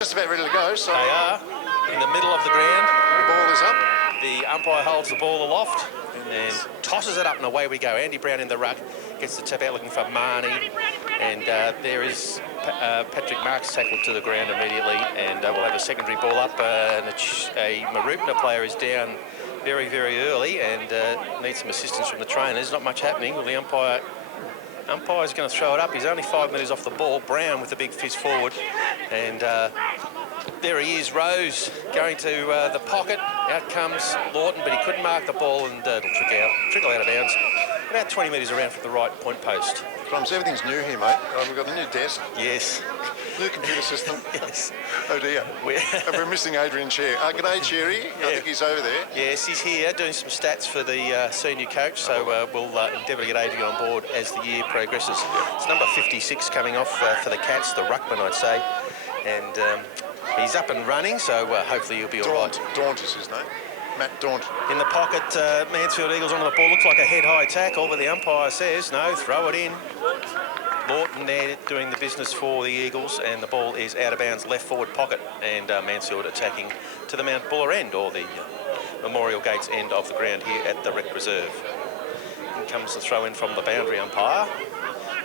Just about ready to go, so... They are in the middle of the ground. The ball is up. The umpire holds the ball aloft and tosses it up, and away we go. Andy Brown in the ruck, gets the tip out looking for Marnie, and there is Patrick Marks tackled to the ground immediately, and we'll have a secondary ball up, and a Mooroopna player is down very, very early and needs some assistance from the trainers. Not much happening. Well, the umpire's going to throw it up. He's only 5 metres off the ball. Brown with the big fist forward, and there he is, Rose, going to the pocket. Out comes Lawton, but he couldn't mark the ball, and it'll trickle out of bounds. About 20 metres around from the right point post. Crumbs, everything's new here, mate. We've got a new desk. Yes. New computer system. Yes. Oh dear. And we're missing Adrian Cherry. G'day, Cherry. Yeah. I think he's over there. Yes, he's here doing some stats for the senior coach, so we'll endeavour to get Adrian on board as the year progresses. It's number 56 coming off for the Cats, the ruckman, I'd say. And he's up and running, so hopefully he'll be all right. Daunt is his name. Matt Daunt. In the pocket, Mansfield Eagles onto the ball. Looks like a head-high tackle, but the umpire says, no, throw it in. Lawton there doing the business for the Eagles, and the ball is out of bounds, left forward pocket, and Mansfield attacking to the Mount Buller end, or the Memorial Gates end of the ground here at the Rec Reserve. And comes the throw in from the boundary umpire.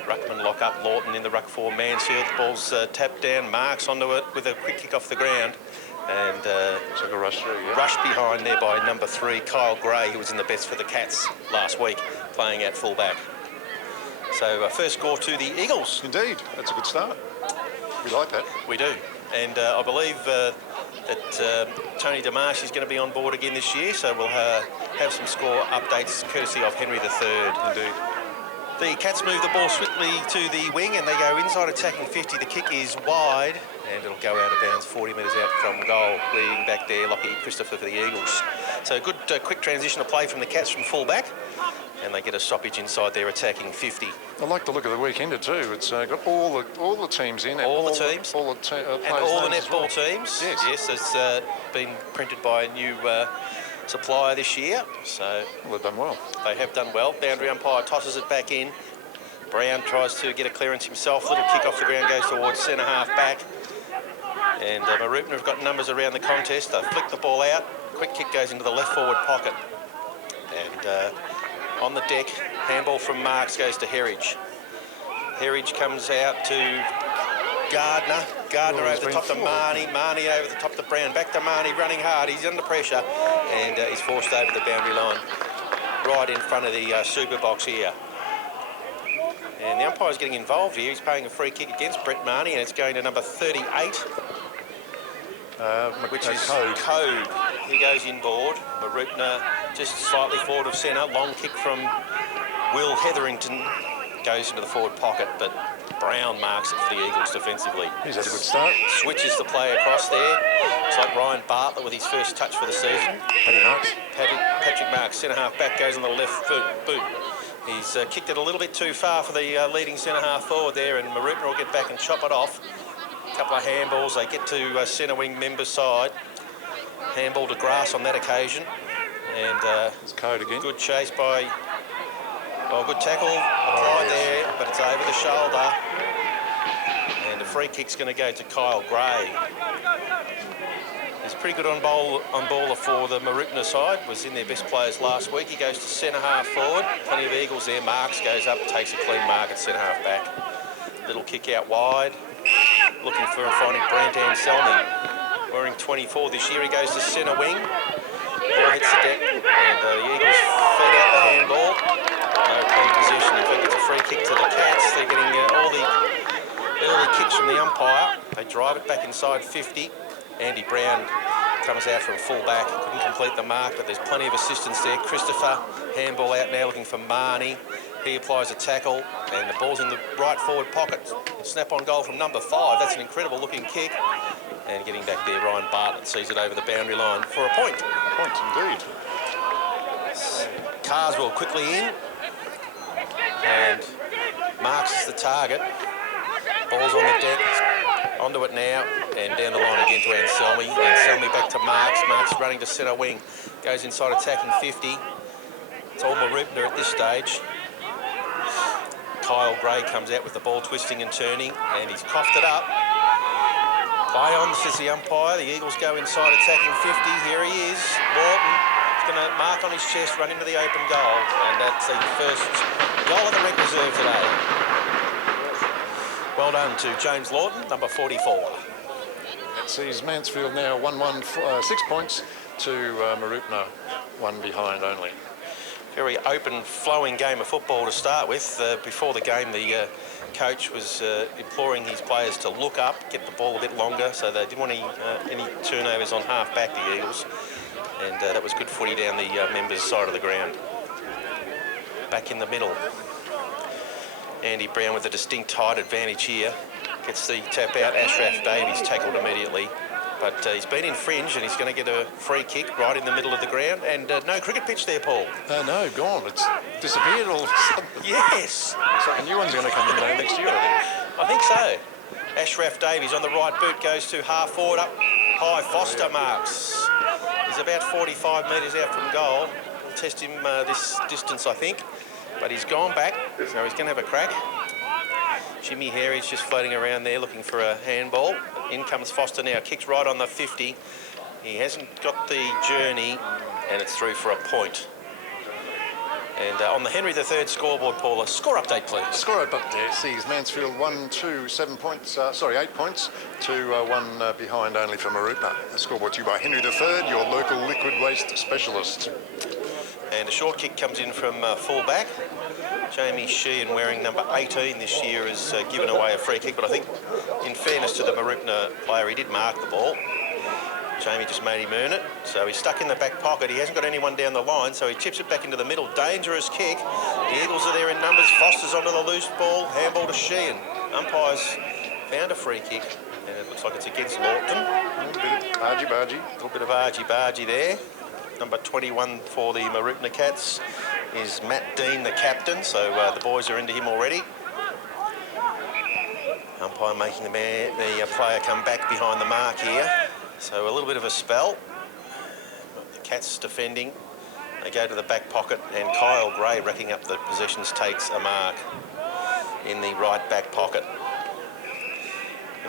Ruckman lock up, Lawton in the ruck for Mansfield. The ball's tapped down, Marks onto it with a quick kick off the ground. And it's like a rush through, yeah. Rush behind there by number 3, Kyle Gray, who was in the best for the Cats last week, playing at full-back. So first score to the Eagles. Indeed, that's a good start. We like that. We do. And I believe that Tony Demarche is going to be on board again this year, so we'll have some score updates courtesy of Henry III. Indeed. The Cats move the ball swiftly to the wing, and they go inside attacking 50. The kick is wide, and it'll go out of bounds 40 metres out from goal, leading back there Lockie Christopher for the Eagles. So a good quick transition of play from the Cats from full-back, and they get a stoppage inside there attacking 50. I like the look of the weekender too. It's got all the teams in. All the teams. All the and all the netball teams. Yes. Yes, it's been printed by a new supplier this year. So well, they've done well. They have done well. Boundary umpire tosses it back in. Brown tries to get a clearance himself. Little kick off the ground goes towards centre half back. And Mooroopna have got numbers around the contest. They flick the ball out. Quick kick goes into the left forward pocket. And on the deck, handball from Marks goes to Herridge. Herridge comes out to Gardner. Gardner over the top to Marnie. Marnie over the top to Brown. Back to Marnie, running hard. He's under pressure, and he's forced over the boundary line, right in front of the super box here. And the umpire's getting involved here. He's paying a free kick against Brett Marnie, and it's going to number 38, which is Code. He goes inboard. Mooroopna just slightly forward of centre. Long kick from Will Hetherington goes into the forward pocket, but Brown marks it for the Eagles defensively. He's had a good start. Switches the play across there. It's like Ryan Bartlett with his first touch for the season. Patrick Marks, centre half back, goes on the left boot. He's kicked it a little bit too far for the leading centre half forward there, and Mooroopna will get back and chop it off. A couple of handballs. They get to centre wing member side. Handball to grass on that occasion. And it's Code again. Good chase by... Oh, good tackle applied there, but it's over the shoulder. And a free kick's going to go to Kyle Gray. He's pretty good on baller for the Mooroopna side. Was in their best players last week. He goes to centre half forward. Plenty of Eagles there. Marks goes up, takes a clean mark at centre half back. Little kick out wide. Looking for and finding Brent Anselmi. Wearing 24 this year. He goes to centre wing. Ball hits the deck, and the Eagles feed out the handball. No clean possession. In fact, it's a free kick to the Cats. They're getting all the early kicks from the umpire. They drive it back inside 50. Andy Brown comes out from full back. Couldn't complete the mark, but there's plenty of assistance there. Christopher, handball out now looking for Marnie. He applies a tackle, and the ball's in the right forward pocket. Snap on goal from number 5. That's an incredible looking kick. And getting back there, Ryan Bartlett sees it over the boundary line for a point. Point indeed. Carswell quickly in. And Marks is the target. Ball's on the deck. Onto it now, and down the line again to Anselmi. Anselmi back to Marks. Marks running to centre wing. Goes inside attacking 50. It's all Mooroopna at this stage. Kyle Gray comes out with the ball twisting and turning, and he's coughed it up. Play on, says the umpire. The Eagles go inside attacking 50. Here he is. Lawton is going to mark on his chest, run into the open goal. And that's the first goal of the rec reserve today. Well done to James Lawton, number 44. It sees Mansfield now 1-1, 6 points to Mooroopna, 1 behind only. Very open, flowing game of football to start with. Before the game, the coach was imploring his players to look up, get the ball a bit longer, so they didn't want any turnovers on half-back, the Eagles. And that was good footy down the members' side of the ground. Back in the middle. Andy Brown with a distinct height advantage here. Gets the tap out. Ashraf Davies tackled immediately. But he's been infringed and he's going to get a free kick right in the middle of the ground. And no cricket pitch there, Paul. No, gone. It's disappeared all of a sudden. Yes. Looks like a new one's going to come in there next year, I think so. Ashraf Davies on the right boot goes to half forward up high. Foster marks. He's about 45 metres out from goal. We'll test him this distance, I think. But he's gone back, so he's going to have a crack. Jimmy Harry's just floating around there looking for a handball. In comes Foster now, kicks right on the 50. He hasn't got the journey, and it's through for a point. And on the Henry III scoreboard, Paul, a score update, please. Score update sees Mansfield 8 points to 1 behind only for Mooroopna. Score brought to you by Henry III, your local liquid waste specialist. And a short kick comes in from full-back. Jamie Sheehan, wearing number 18 this year, has given away a free kick, but I think, in fairness to the Mooroopna player, he did mark the ball. Jamie just made him earn it, so he's stuck in the back pocket. He hasn't got anyone down the line, so he chips it back into the middle. Dangerous kick. The Eagles are there in numbers. Foster's onto the loose ball. Handball to Sheehan. Umpires found a free kick, and it looks like it's against Lawton. A little bit of argy-bargy. A little bit of argy-bargy there. Number 21 for the Mooroopna Cats is Matt Dean, the captain, so the boys are into him already. Umpire making the player come back behind the mark here. So a little bit of a spell. The Cats defending. They go to the back pocket, and Kyle Gray, racking up the possessions, takes a mark in the right back pocket.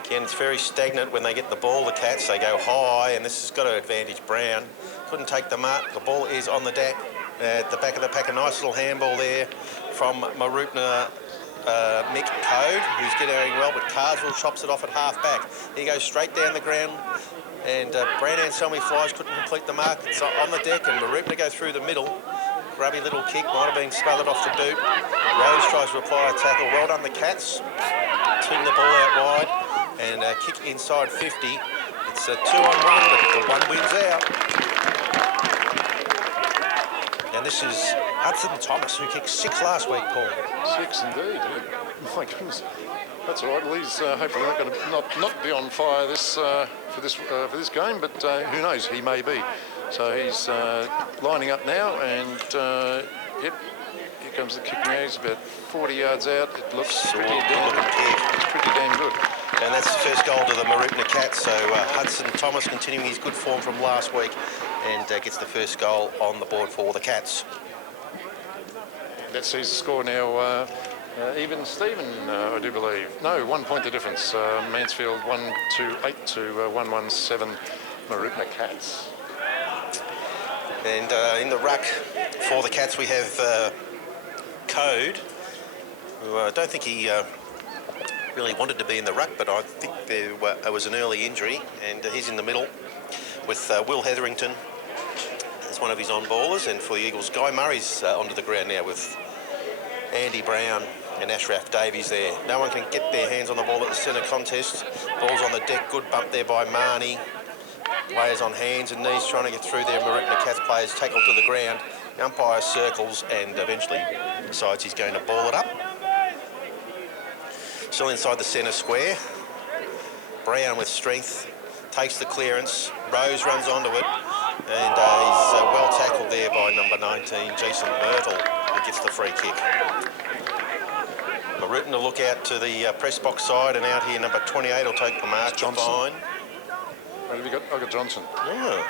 Again, it's very stagnant when they get the ball, the Cats. They go high, and this has got to advantage Brown. Couldn't take the mark. The ball is on the deck at the back of the pack. A nice little handball there from Mooroopna Mick Code, who's getting well, but Carswell chops it off at half-back. He goes straight down the ground, and Brandon Selmy flies, couldn't complete the mark. It's on the deck, and Mooroopna go through the middle. Grubby little kick, might have been smothered off the boot. Rose tries to apply a tackle. Well done, the Cats. Swing the ball out wide, and kick inside 50. It's a 2-on-1, but the one wins out. And this is Hudson Thomas, who kicked 6 last week, Paul. 6 indeed. My goodness, that's all right. Well, he's hopefully not going to not be on fire for this game, but who knows? He may be. So he's lining up now, and yep, here comes the kick now. He's about 40 yards out. It looks pretty damn good. And that's the first goal to the Mooroopna Cats. So Hudson Thomas continuing his good form from last week, and gets the first goal on the board for the Cats. That sees the score now even Stephen, I do believe. No, 1 point the difference. Mansfield 128 to 117 Mooroopna Cats. And in the ruck for the Cats we have Code, who I don't think he really wanted to be in the ruck, but I think there was an early injury, and he's in the middle with Will Hetherington as one of his on-ballers. And for the Eagles, Guy Murray's onto the ground now with Andy Brown and Ashraf Davies there. No one can get their hands on the ball at the centre contest. Ball's on the deck, good bump there by Marnie. Players on hands and knees trying to get through there. Mooroopna Cats players tackled to the ground. The umpire circles and eventually decides he's going to ball it up. Still inside the centre square. Brown with strength takes the clearance. Rose runs onto it, and he's well tackled there by number 19, Jason Myrtle, who gets the free kick. Mooroopna look out to the press box side, and out here number 28 will take the mark. Johnson. Fine. What have you got? I've got Johnson. Yeah.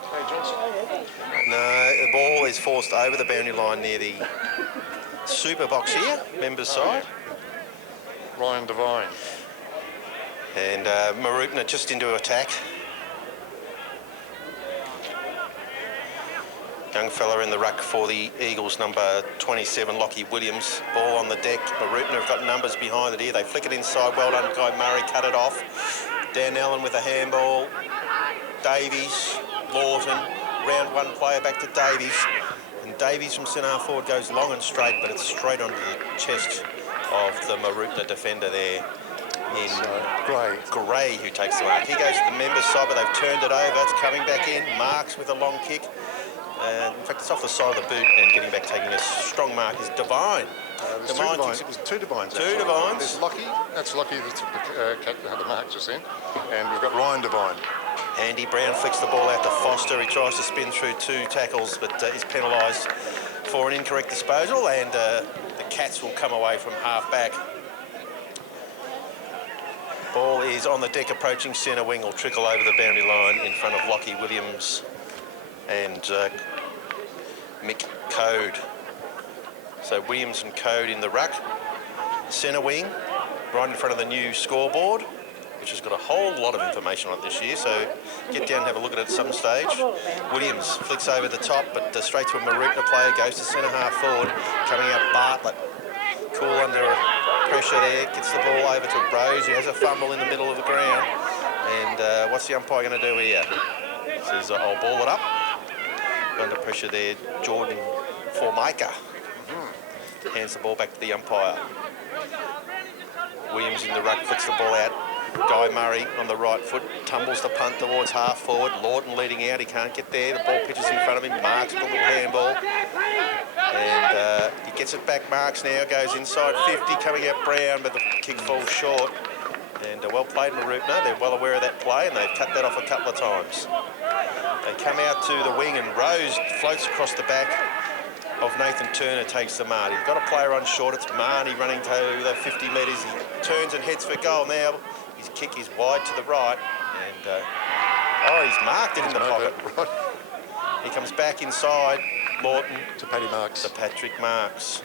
Hey, Johnson. No, the ball is forced over the boundary line near the super box here, members' side. Ryan Devine. And Mooroopna just into attack. Young fella in the ruck for the Eagles, number 27, Lockie Williams. Ball on the deck. Mooroopna have got numbers behind it here. They flick it inside. Well done, Guy Murray. Cut it off. Dan Allen with a handball. Davies, Lawton. Round one player back to Davies. And Davies from centre half forward goes long and straight, but it's straight onto the chest of the Mooroopna defender there in Gray, who takes the mark. He goes to the members' side, but they've turned it over. It's coming back in. Marks with a long kick. In fact, it's off the side of the boot, and getting back, taking a strong mark is Devine. It was two Devines. Two Devines. There's Lockie. That's Lockie that took the mark just then. And we've got Ryan Devine. Andy Brown flicks the ball out to Foster. He tries to spin through two tackles, but is penalised for an incorrect disposal, and the Cats will come away from half-back. Ball is on the deck, approaching centre wing, will trickle over the boundary line in front of Lockie Williams and Mick Code. So Williams and Code in the ruck. Centre wing, right in front of the new scoreboard, which has got a whole lot of information on it this year, so get down and have a look at it at some stage. Williams flicks over the top, but straight to a Mooroopna player, goes to centre half forward. Coming out Bartlett, cool under pressure there, gets the ball over to Rose, who has a fumble in the middle of the ground. And what's the umpire going to do here? Says, I'll ball it up. Under pressure there, Jordan Formica hands the ball back to the umpire. Williams in the ruck, flicks the ball out. Guy Murray on the right foot, tumbles the punt towards half forward. Lawton leading out, he can't get there. The ball pitches in front of him. Marks with a little handball. And he gets it back. Marks now goes inside 50, coming out Brown, but the kick falls short. And well played, Mooroopna. They're well aware of that play, and they've cut that off a couple of times. They come out to the wing, and Rose floats across the back of Nathan Turner, takes the mark. He's got a player on short. It's Marnie running to the 50 metres. He turns and heads for goal now. His kick is wide to the right, and he's marked it in the pocket. Right. He comes back inside. Lawton To Paddy Marks. to Patrick Marks.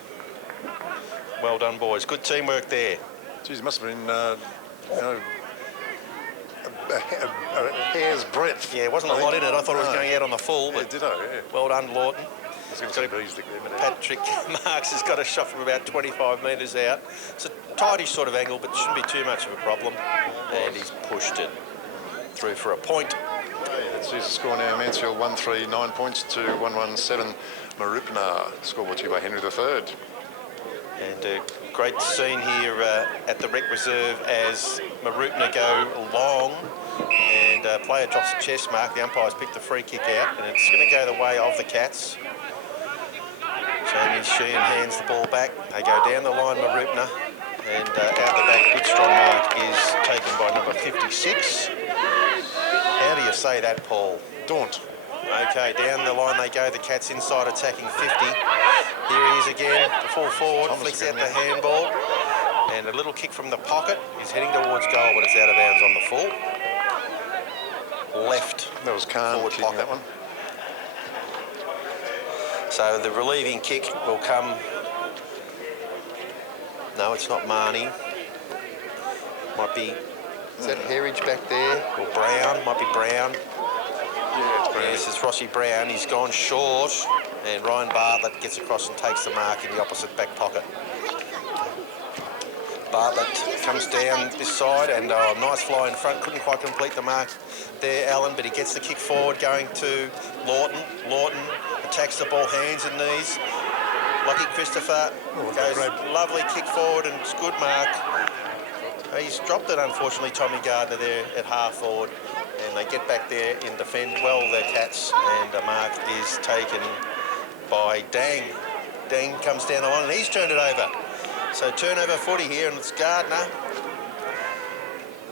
Well done, boys. Good teamwork there. Geez, it must have been, a hair's breadth. Yeah, it wasn't a lot in it. I thought it was going out on the full, but ditto, yeah. well done, Lawton. I was going to say Beasley there, but Patrick Marks has got a shot from about 25 metres out. It's a tidy sort of angle, but shouldn't be too much of a problem. And he's pushed it through for a point. Let's see the score now. Mansfield 1-3, 9 points to 1-1-7. Mooroopna. Scoreboard to you by Henry III. And a great scene here at the Rec Reserve as Mooroopna go long, and a player drops a chest mark. The umpire's picked the free kick out, and it's going to go the way of the Cats. Jamie Sheehan hands the ball back. They go down the line, Mooroopna, and out the back, good strong mark is taken by number 56. How do you say that, Paul? Daunt. Okay, down the line they go. The Cats inside attacking 50. Here he is again, the full forward, flicks out the handball. And a little kick from the pocket. He's heading towards goal, but it's out of bounds on the full. Left. That was Khan kicking pocket. that one. So the relieving kick will come. No, it's not Marnie. Might be, is that Herridge back there? Or Brown, might be Brown. Yeah, it's Brown. Yes, it's Rossi Brown. He's gone short, and Ryan Bartlett gets across and takes the mark in the opposite back pocket. Bartlett comes down this side, and nice fly in front. Couldn't quite complete the mark there, Allen, but he gets the kick forward going to Lawton. Lawton attacks the ball, hands and knees. Lockie Christopher goes lovely kick forward, and it's good mark. He's dropped it, unfortunately, Tommy Gardner there at half forward, and they get back there and defend well their Cats, and a mark is taken by Dang. Dang comes down the line, and he's turned it over. So turnover footy here, and it's Gardner.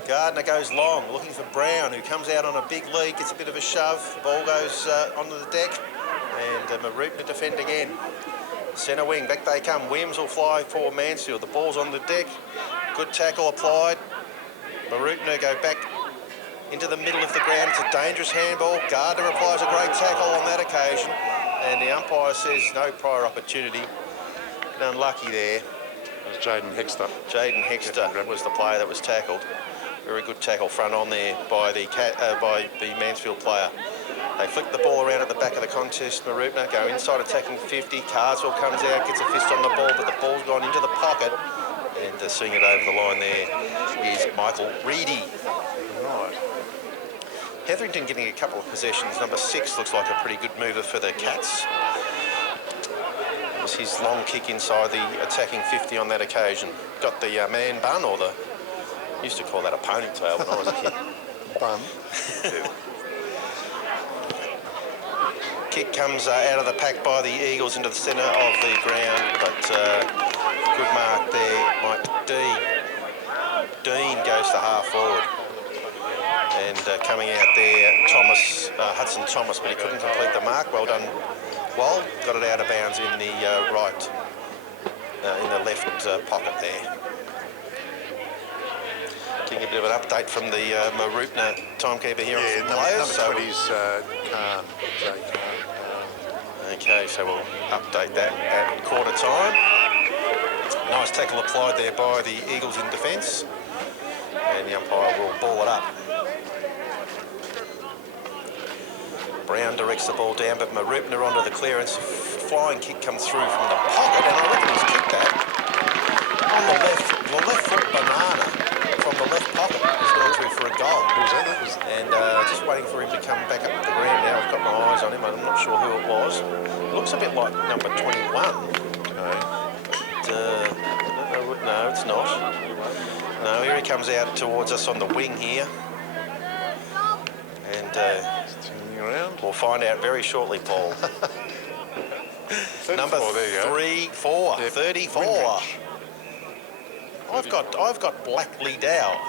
Gardner goes long, looking for Brown, who comes out on a big lead, gets a bit of a shove. The ball goes onto the deck, and Mooroopna defend again. Centre wing, back they come. Williams will fly for Mansfield. The ball's on the deck. Good tackle applied. Mooroopna go back into the middle of the ground. It's a dangerous handball. Gardner applies a great tackle on that occasion, and the umpire says no prior opportunity. And unlucky there. It was Jaden Hexter. Jaden Hexter was the player that was tackled. Very good tackle front on there by the Mansfield player. They flick the ball around at the back of the contest. Mooroopna go inside attacking 50. Carswell comes out, gets a fist on the ball, but the ball's gone into the pocket. And seeing it over the line there is Michael Reedy. Right. Hetherington getting a couple of possessions. Number 6 looks like a pretty good mover for the Cats. It was his long kick inside the attacking 50 on that occasion. Got the man bun, or the... used to call that a ponytail when I was a kid. Bun. Kick comes out of the pack by the Eagles into the centre of the ground, but good mark there. Mike Dean goes to half forward. And coming out there, Hudson Thomas, but he couldn't complete the mark. Well done, Wald. Got it out of bounds in the in the left pocket there. Getting a bit of an update from the Mooroopna timekeeper here on some players. Number 20's Khan. Okay, so we'll update that at quarter time. Nice tackle applied there by the Eagles in defence. And the umpire will ball it up. Brown directs the ball down, but Mooroopna onto the clearance. Flying kick comes through from the pocket, and I reckon he's kicked that on the left foot banana from the left pocket. He's gone through for a goal. Who's that? And just waiting for him to come back up the ground now. I've got my eyes on him. I'm not sure who it was. It looks a bit like number 21. Okay. But, no, it's not. No, here he comes out towards us on the wing here. And Turning around. we'll find out very shortly, Paul. Number 34. Yep. 34. I've got Blackley Dow.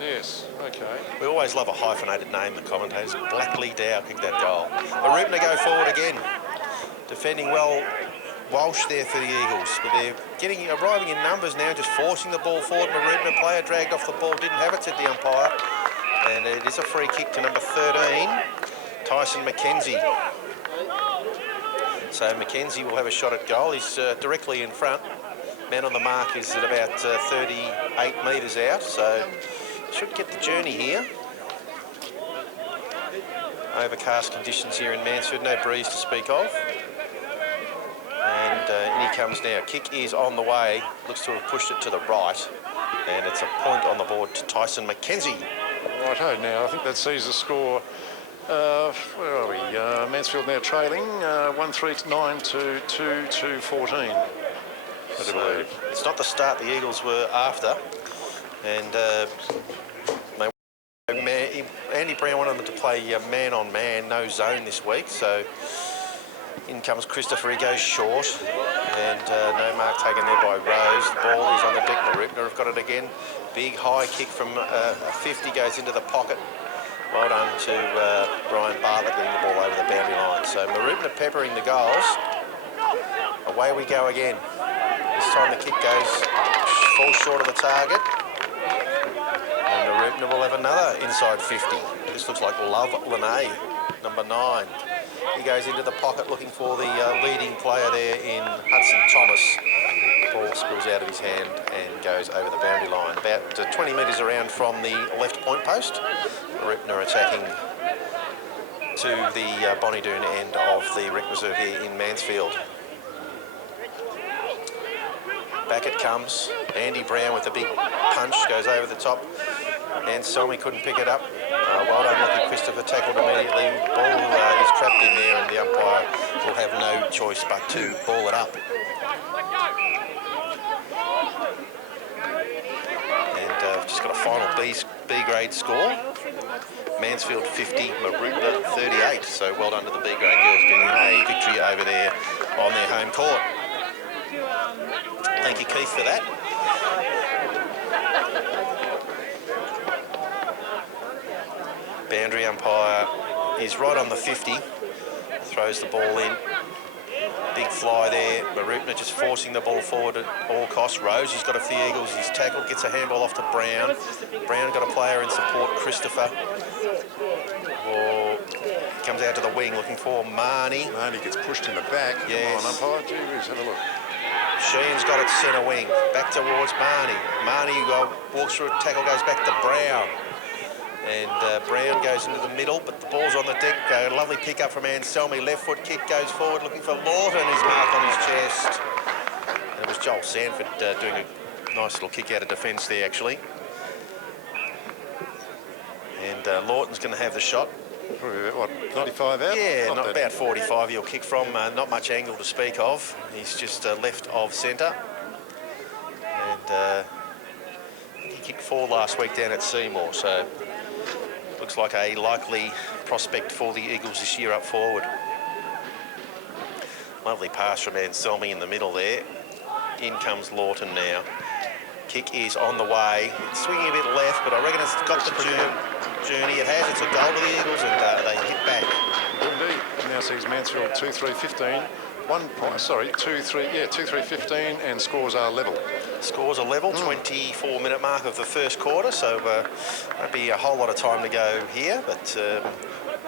Yes, okay. We always love a hyphenated name, the commentators. Blackley Dow kicked that goal. Mooroopna go forward again. Defending well, Walsh there for the Eagles. But they're arriving in numbers now, just forcing the ball forward. Mooroopna player dragged off the ball, didn't have it, said the umpire. And it is a free kick to number 13, Tyson McKenzie. So McKenzie will have a shot at goal. He's directly in front. Man on the mark is at about 38 metres out, so should get the journey here. Overcast conditions here in Mansfield, no breeze to speak of. And in he comes now. Kick is on the way, looks to have pushed it to the right. And it's a point on the board to Tyson McKenzie. Righto, now I think that sees the score. Where are we? Mansfield now trailing 139 to 2-2-14. I do believe. It's not the start the Eagles were after. And Andy Brown wanted them to play man-on-man, no zone this week. So in comes Christopher, he goes short. And no mark taken there by Rose. The ball is on the deck. Mooroopna have got it again. Big high kick from 50 goes into the pocket. Well done to Brian Bartlett getting the ball over the boundary line. So Mooroopna peppering the goals. Away we go again. This time the kick falls short of the target. And Mooroopna will have another inside 50. This looks like Love Lene, number 9. He goes into the pocket looking for the leading player there in Hudson Thomas. Ball spills out of his hand and goes over the boundary line. About 20 metres around from the left point post. Mooroopna attacking to the Bonnie-Doon end of the rec reserve here in Mansfield. Back it comes. Andy Brown with a big punch goes over the top. And Selmy couldn't pick it up. Well done, lucky Christopher tackled immediately. Ball is trapped in there and the umpire will have no choice but to ball it up. And just got a final B grade score. Mansfield 50, Mooroopna 38. So well done to the B grade girls getting a victory over there on their home court. Thank you, Keith, for that. Boundary umpire is right on the 50. Throws the ball in. Big fly there. Mooroopna just forcing the ball forward at all costs. Rose, he's got a few Eagles. He's tackled, gets a handball off to Brown. Brown got a player in support, Christopher. Comes out to the wing looking for Marnie. Marnie gets pushed in the back. Yes. Come on, umpire. Gee, have a look. Sheen's got it centre wing. Back towards Marnie. Marnie walks through a tackle, goes back to Brown. And Brown goes into the middle, but the ball's on the deck. A lovely pick up from Anselmi. Left foot kick goes forward, looking for Lawton. He's marked on his chest. And it was Joel Sanford doing a nice little kick out of defence there, actually. And Lawton's going to have the shot. Probably about, what, 35 out? Yeah, not about 45 he'll kick from. Not much angle to speak of. He's just left of centre. And he kicked 4 last week down at Seymour, so looks like a likely prospect for the Eagles this year up forward. Lovely pass from Anselmi in the middle there. In comes Lawton now. Kick is on the way. It's swinging a bit left, but I reckon it's got the journey. It has. It's a goal to the Eagles, and they hit back. Indeed. Now sees Mansfield 2-3-15. 1 point, sorry, 2-3-15, and scores are level. Scores are level, 24-minute mark of the first quarter, so won't be a whole lot of time to go here, but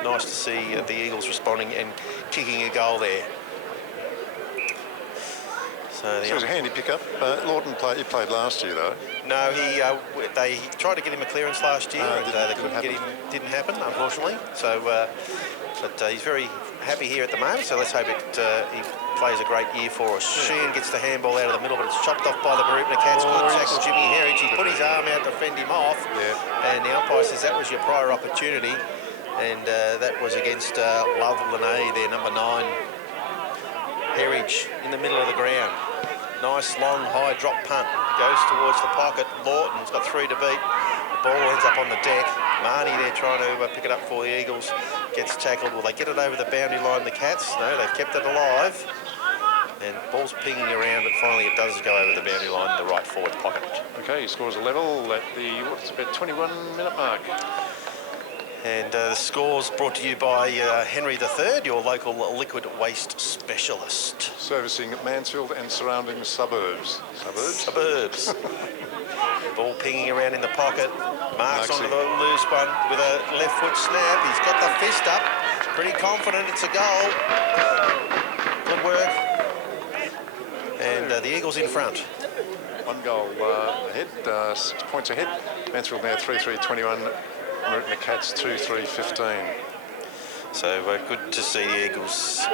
nice to see the Eagles responding and kicking a goal there. So it was a handy pickup. Lawton played last year, though. No, they tried to get him a clearance last year, and they couldn't get him. Didn't happen, unfortunately. So, but he's very happy here at the moment. So let's hope he plays a great year for us. Sheehan gets the handball out of the middle, but it's chopped off by the Mooroopna Cats. Good tackle, Jimmy Herridge. He put his arm out to fend him off, and the umpire says that was your prior opportunity, and that was against Love Lene, their number 9. Herridge in the middle of the ground. Nice long high drop punt. Goes towards the pocket. Lawton's got 3 to beat. The ball ends up on the deck. Marnie there trying to pick it up for the Eagles. Gets tackled. Will they get it over the boundary line, the Cats? No, they've kept it alive. And ball's pinging around, but finally it does go over the boundary line in the right forward pocket. Okay, he scores a level at the, what's about 21-minute mark. And the score's brought to you by Henry III, your local liquid waste specialist. Servicing Mansfield and surrounding suburbs. Suburbs. Ball pinging around in the pocket. Marks onto the loose one with a left foot snap. He's got the fist up. Pretty confident it's a goal. Good work. And the Eagles in front. 1 goal ahead, 6 points ahead. Mansfield now 3-3-21. Mooroopna Cats 2-3-15. So good to see the Eagles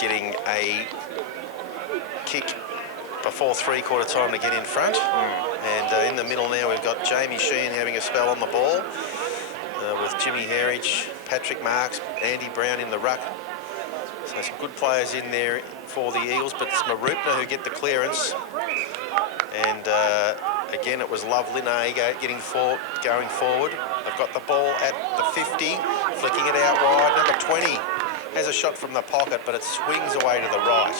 getting a kick before 3/4 time to get in front. And in the middle now we've got Jamie Sheen having a spell on the ball with Jimmy Herridge, Patrick Marks, Andy Brown in the ruck. So some good players in there for the Eagles, but it's Mooroopna who get the clearance. And again, it was Love Linne going forward. They've got the ball at the 50, flicking it out wide. Number 20 has a shot from the pocket, but it swings away to the right.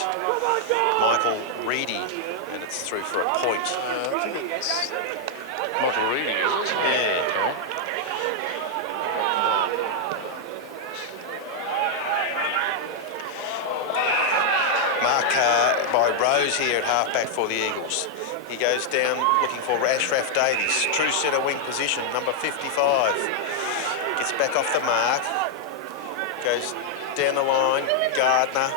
Michael Reedy, and it's through for a point. I think it's Michael Reedy, is it? Yeah. Okay. Mark by Rose here at halfback for the Eagles. He goes down looking for Ashraf Davies, true centre wing position, number 55. Gets back off the mark, goes down the line, Gardner,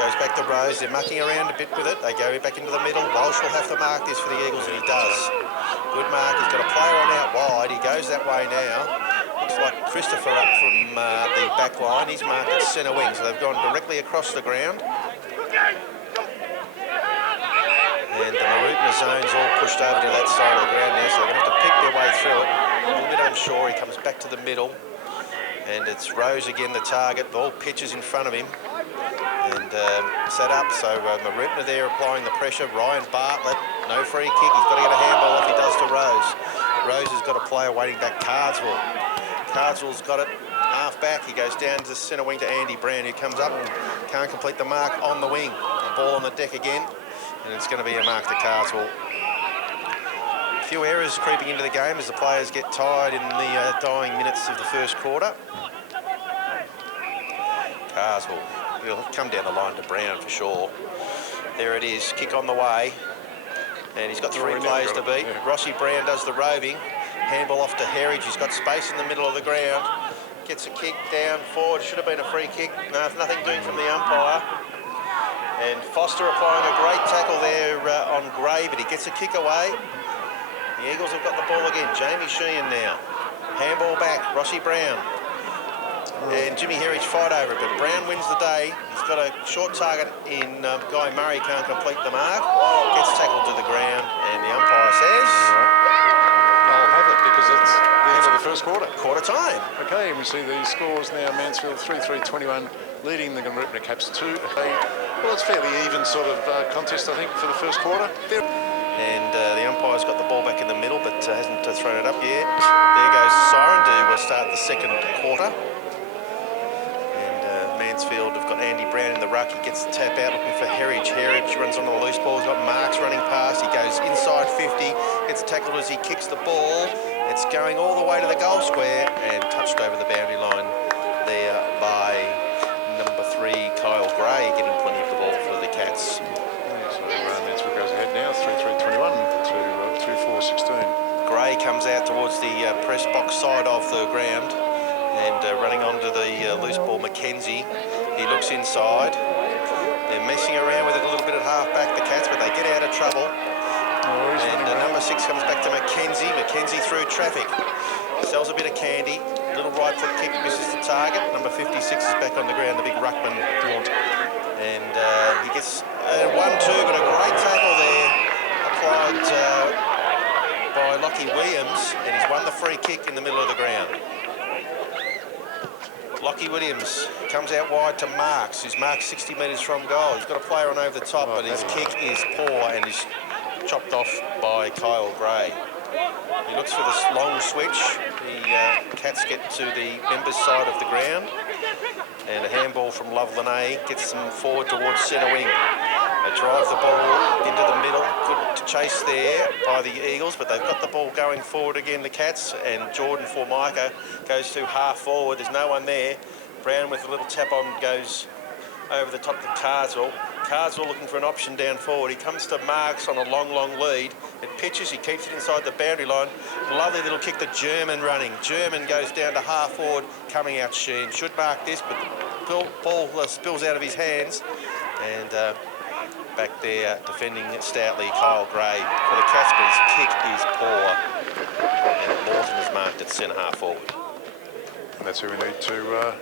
goes back to Rose. They're mucking around a bit with it. They go back into the middle. Walsh will have to mark this for the Eagles, and he does. Good mark. He's got a player on out wide. He goes that way now. Looks like Christopher up from the back line. He's marked at centre wing, so they've gone directly across the ground. And the Mooroopna zone's all pushed over to that side of the ground now, so they're going to have to pick their way through it. A little bit unsure. He comes back to the middle, and it's Rose again, the target. Ball pitches in front of him, and set up. So Mooroopna there applying the pressure. Ryan Bartlett, no free kick. He's got to get a handball off. He does to Rose. Rose has got a player waiting back, Cardswell. Cardswell's got it half back. He goes down to centre wing to Andy Brown, who comes up, can't complete the mark on the wing. The ball on the deck again. And it's going to be a mark to Carswell. A few errors creeping into the game as the players get tired in the dying minutes of the first quarter. Carswell will come down the line to Brown for sure. There it is, kick on the way. And he's got 3 players to beat. Rossi Brown does the roving. Handball off to Herridge. He's got space in the middle of the ground. Gets a kick down forward. Should have been a free kick. No, nothing doing from the umpire. And Foster applying a great tackle there on Gray, but he gets a kick away. The Eagles have got the ball again. Jamie Sheehan now. Handball back, Rossi Brown. And Jimmy Herridge fight over it, but Brown wins the day. He's got a short target in Guy Murray, can't complete the mark. Gets tackled to the ground, and the umpire says... I'll have it because it's the end of the first quarter. Quarter time. Okay, and we see the scores now. Mansfield 3-3-21, leading the Mooroopna Caps 2. Well, it's fairly even sort of contest, I think, for the first quarter. And the umpire's got the ball back in the middle, but hasn't thrown it up yet. There goes Siren to start the second quarter. Mansfield have got Andy Brown in the ruck. He gets the tap out looking for Herridge. Herridge runs on the loose ball. He's got Marks running past. He goes inside 50. Gets tackled as he kicks the ball. It's going all the way to the goal square and touched over the boundary line there by number 3, Kyle Gray, getting plenty of the ball for the Cats. So Mansfield goes ahead now, 3-3-21 to 2-4-16. Gray comes out towards the press box side of the ground. And running onto the loose ball, Mackenzie. He looks inside. They're messing around with it a little bit at half-back, the Cats, but they get out of trouble. And number 6 comes back to Mackenzie. Mackenzie through traffic. Sells a bit of candy. Little right foot kick misses the target. Number 56 is back on the ground, the big ruckman Daunt. And he gets 1-2, but a great tackle there applied by Lockie Williams. And he's won the free kick in the middle of the ground. Lockie Williams comes out wide to Marks, who's marked 60 metres from goal. He's got a player on over the top, but his kick is poor and is chopped off by Kyle Gray. He looks for this long switch. The Cats get to the members' side of the ground. And a handball from Loveland gets them forward towards centre wing. They drive the ball into the middle. Good chase there by the Eagles, but they've got the ball going forward again, the Cats, and Jordan Formica goes to half forward. There's no one there. Brown with a little tap on goes over the top to Carswell. Carswell looking for an option down forward. He comes to Marks on a long, long lead. It pitches, he keeps it inside the boundary line. Lovely little kick to German running. German goes down to half forward, coming out Sheen. Should mark this, but the ball spills out of his hands. And back there defending stoutly, Kyle Gray. For the Cats, but his kick is poor. And Lawton is marked at centre half forward. And that's who we need to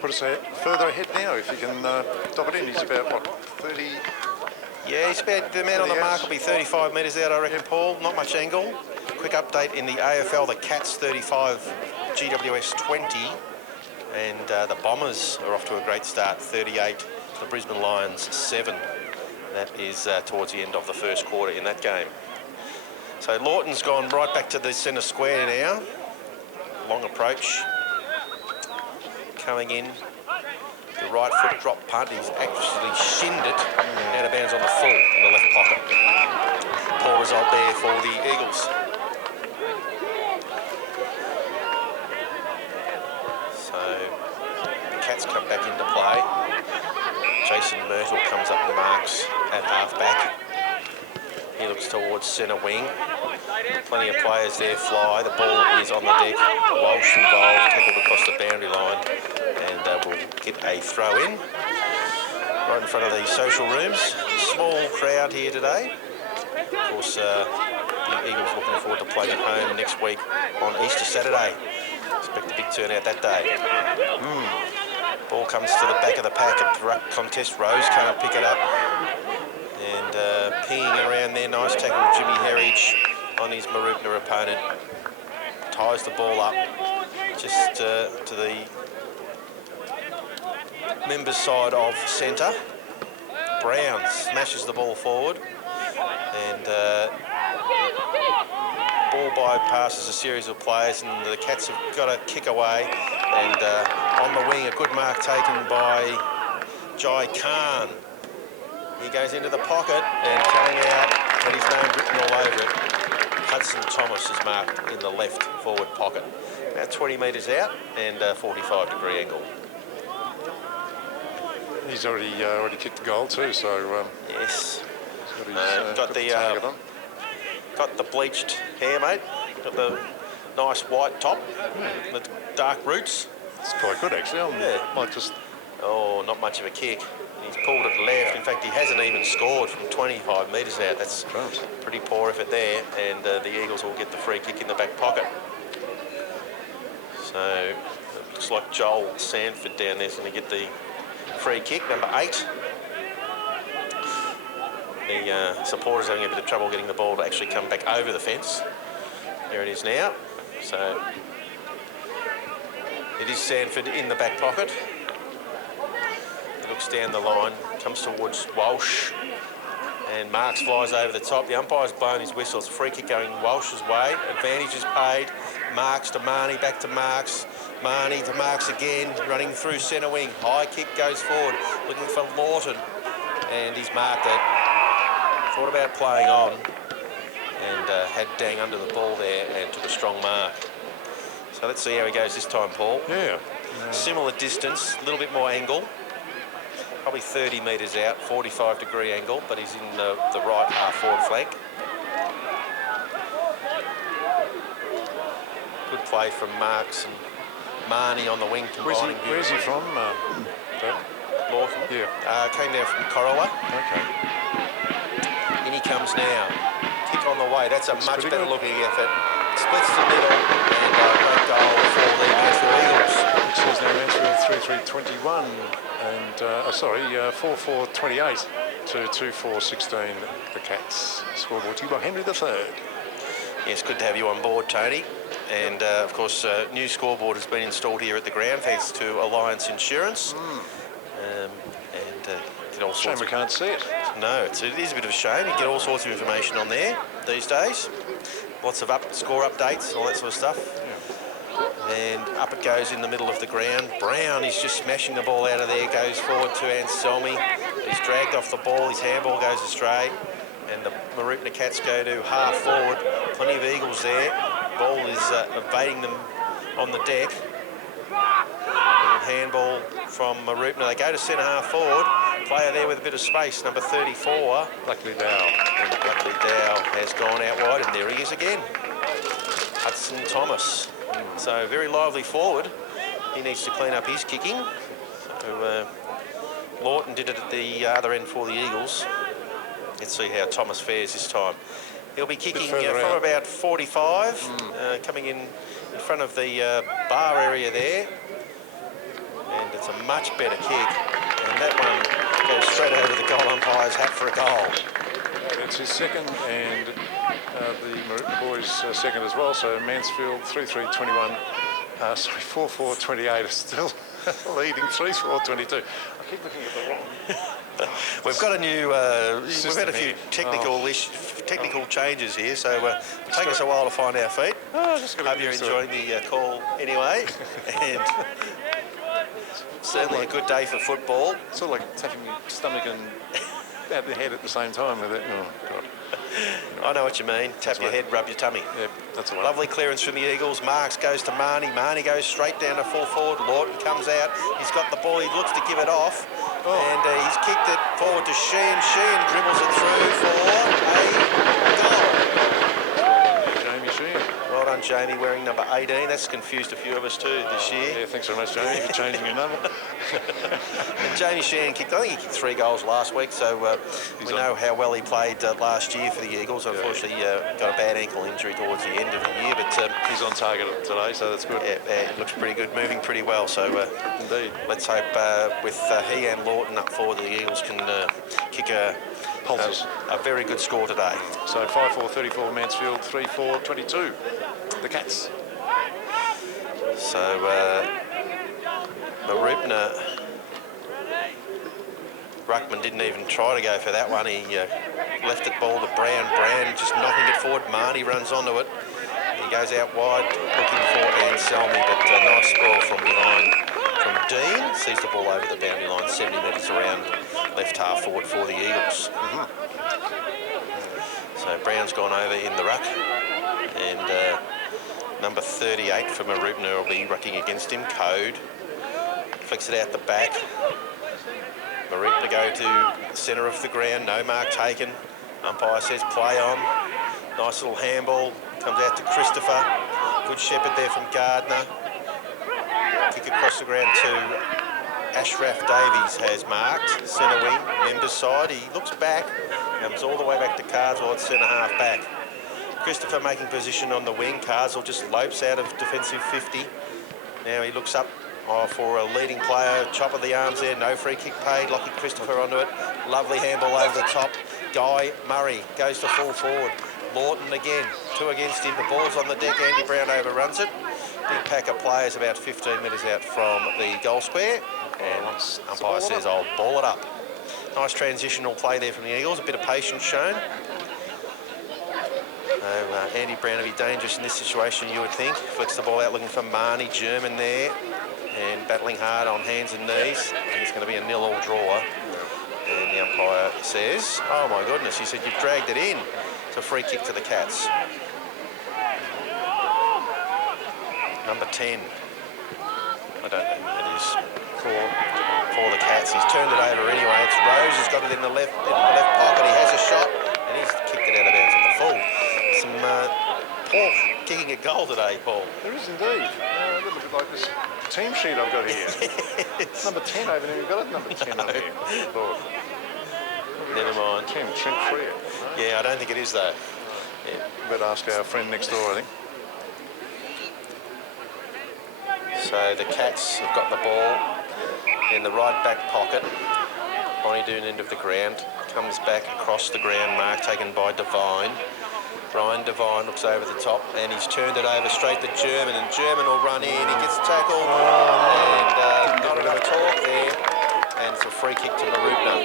put us further ahead now. If you can top it in, he's about, what, 30? Yeah, he's about, the man on the mark will be 35 metres out, I reckon, Paul. Not much angle. Quick update in the AFL, the Cats 35, GWS 20. And the Bombers are off to a great start, 38. The Brisbane Lions 7. That is towards the end of the first quarter in that game. So Lawton's gone right back to the centre square now. Long approach. Coming in. The right foot drop punt. He's actually shinned it out of bounds on the full in the left pocket. Poor result there for the Eagles. So the Cats come back into play. Jason Myrtle comes up and marks at half-back. He looks towards centre wing. Plenty of players there fly. The ball is on the deck. Walsh involved, tackled across the boundary line, and will get a throw in. Right in front of the social rooms. Small crowd here today. Of course, the Eagles looking forward to playing at home next week on Easter Saturday. Expect a big turnout that day. Ball comes to the back of the pack at the ruck contest. Rose can't pick it up. And peeing around there. Nice tackle, Jimmy Herridge on his Mooroopna opponent. Ties the ball up just to the members' side of centre. Brown smashes the ball forward. And ball bypasses a series of players, and the Cats have got a kick away. And on the wing, a good mark taken by Jai Khan. He goes into the pocket and coming out, and his name written all over it. Hudson Thomas is marked in the left forward pocket. About 20 metres out and 45-degree angle. He's already kicked the goal too, so yes. Got the bleached hair, mate. Got the nice white top, the dark roots. It's quite good actually. Yeah. Might just. Oh, not much of a kick. He's pulled it left. In fact, he hasn't even scored from 25 metres out. That's pretty poor effort there, and the Eagles will get the free kick in the back pocket. So it looks like Joel Sanford down there's going to get the free kick, number 8. The supporters having a bit of trouble getting the ball to actually come back over the fence. There it is now. So it is Sanford in the back pocket. Looks down the line, comes towards Walsh, and Marks flies over the top. The umpire's blown his whistle. It's a free kick going Walsh's way. Advantage is paid. Marks to Marnie, back to Marks. Marnie to Marks again, running through centre wing. High kick goes forward, looking for Lawton, and he's marked it. Thought about playing on, and had Dang under the ball there and took a strong mark. So let's see how he goes this time, Paul. Yeah. Similar distance, a little bit more angle. Probably 30 metres out, 45-degree angle, but he's in the right half-forward flank. Good play from Marks and Marnie on the wing. Where's he from? Lawton. Yeah. Came down from Corolla. Okay. In he comes now. Kick on the way. That's a much better looking effort. Splits the middle, and great goal for the Mansfield Eagles. It says now Mansfield 3-3-21 and 4-4-28 to 2-4-16 the Cats. Scoreboard to you by Henry III. Yes, good to have you on board, Tony. And of course, new scoreboard has been installed here at the ground thanks to Alliance Insurance. Get all sorts. Shame we can't see it. No, it is a bit of a shame. You get all sorts of information on there these days. Lots of score updates, all that sort of stuff. Yeah. And up it goes in the middle of the ground. Brown, he's just smashing the ball out of there, goes forward to Anselmi. He's dragged off the ball, his handball goes astray. And the Mooroopna Cats go to half forward. Plenty of Eagles there. Ball is evading them on the deck. Handball from Mooroopna. They go to centre half forward. Player there with a bit of space, number 34. Luckily Dow. Luckily Dow has gone out wide, and there he is again. Hudson Thomas. So very lively forward. He needs to clean up his kicking. So, Lawton did it at the other end for the Eagles. Let's see how Thomas fares this time. He'll be kicking from about 45, coming in front of the bar area there. And it's a much better kick. And that one goes straight over the goal umpire's hat for a goal. It's his second, and the Mooroopna boys second as well. So Mansfield 3-3-21, 4-4-28 is still leading 3-4-22. I keep looking at the wrong. We've got a new. We've had a few technical changes here, so it'll take us a while to find our feet. Hope you're enjoying the call anyway, and certainly a good day for football. Sort of like tapping your stomach and at the head at the same time with it. Oh God. I know what you mean. Tap your head, rub your tummy. Yep, that's the one. Lovely clearance from the Eagles. Marks goes to Marnie. Marnie goes straight down to full forward. Lawton comes out. He's got the ball. He looks to give it off. And he's kicked it forward to Sheehan. Sheehan dribbles it through for a goal. Jamie Sheehan. Well done, Jamie, wearing number 18. That's confused a few of us too this year. Yeah, thanks very much, Jamie, for changing your number. And Jamie Sheehan kicked, I think he kicked 3 goals last week, so we know how well he played last year for the Eagles. Unfortunately, got a bad ankle injury towards the end of the year, but he's on target today, so that's good. Yeah, it looks pretty good, moving pretty well. So indeed, let's hope with he and Lawton up forward, the Eagles can kick a very good score today. So 5-4-34 Mansfield, 3-4-22 the Cats. So Mooroopna, Ruckman didn't even try to go for that one. He left it ball to Brown. Brown just knocking it forward. Marnie runs onto it. He goes out wide looking for Anselmi, but a nice ball from behind from Dean. Sees the ball over the boundary line, 70 metres around left half forward for the Eagles. So Brown's gone over in the ruck, and number 38 for Mooroopna will be rucking against him, Code. Flicks it out the back. Mooroopna go to centre of the ground, no mark taken. Umpire says play on. Nice little handball, comes out to Christopher. Good shepherd there from Gardner. Kick across the ground to Ashraf Davies has marked centre wing, members side. He looks back, comes all the way back to Carswell at centre half back. Christopher making position on the wing. Carswell just lopes out of defensive 50. Now he looks up for a leading player. Chop of the arms there. No free kick paid. Lockie Christopher onto it. Lovely handball over the top. Guy Murray goes to full forward. Lawton again. 2 against him. The ball's on the deck. Andy Brown overruns it. Big pack of players about 15 metres out from the goal square. And umpire says, I'll ball it up. Nice transitional play there from the Eagles. A bit of patience shown. Andy Brown will be dangerous in this situation, you would think. Flicks the ball out looking for Marnie German there. And battling hard on hands and knees. I think it's going to be a 0-0 draw. And the umpire says, oh my goodness, he said, you've dragged it in. It's a free kick to the Cats. Number 10. I don't know who that is. For the Cats. He's turned it over anyway. It's Rose who's got it in the left pocket. He has a shot and he's kicked it out of bounds on the full. Some Paul kicking a goal today, Paul. There is indeed. A little bit like this team sheet I've got here. Yes. Number 10 over there. You've got it number 10 on here. Lord. Never mind. 10, Trent Freer. Yeah, I don't think it is though. Yeah. Better ask our friend next door, I think. So the Cats have got the ball in the right back pocket. Bonnie Doon end of the ground. Comes back across the ground, mark taken by Devine. Brian Devine looks over the top and he's turned it over straight to German, and German will run in. He gets tackled and not enough talk there. And it's a free kick to Mooroopna.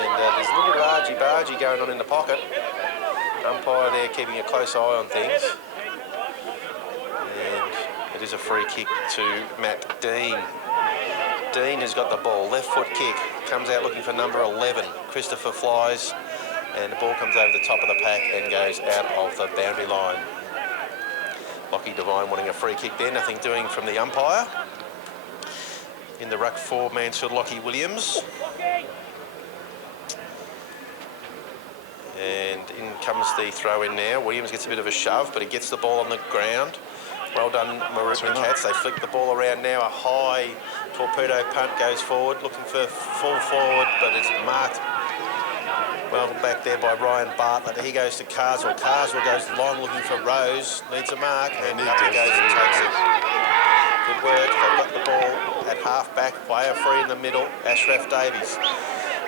And there's a little bit of argy-bargy going on in the pocket. Umpire there keeping a close eye on things. It is a free kick to Matt Dean. Dean has got the ball, left foot kick, comes out looking for number 11. Christopher flies and the ball comes over the top of the pack and goes out of the boundary line. Lockie Devine wanting a free kick there, nothing doing from the umpire. In the ruck for Mansfield, Lockie Williams. And in comes the throw in now. Williams gets a bit of a shove, but he gets the ball on the ground. Well done, Mooroopna Cats. They flick the ball around now. A high torpedo punt goes forward, looking for full forward, but it's marked well back there by Ryan Bartlett. He goes to Carswell. Carswell goes long, looking for Rose. Needs a mark, and up he goes and takes it. Good work. They've got the ball at half-back. Player free in the middle. Ashraf Davies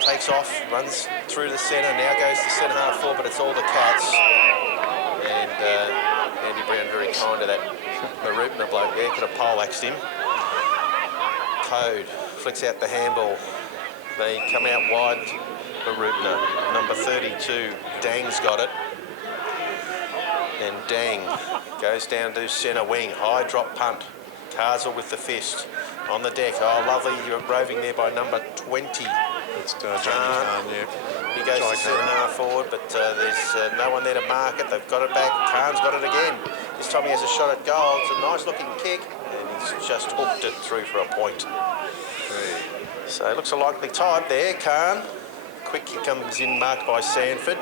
takes off, runs through the centre. Now goes to centre half forward, but it's all the Cats. And Andy Brown very kind to that Mooroopna bloke there. Could have poleaxed him. Code flicks out the handball. They come out wide. Mooroopna, number 32, Dang's got it. And Dang goes down to centre wing. High drop punt. Carswell with the fist on the deck. Oh, lovely. You're roving there by number 20. It's Jamie Khan, yeah. He goes to centre half forward, but there's no one there to mark it. They've got it back. Khan's got it again. This time he has a shot at goal. It's a nice looking kick, and he's just hooked it through for a point. So it looks a likely type there, Khan. Quick kick comes in, marked by Sanford.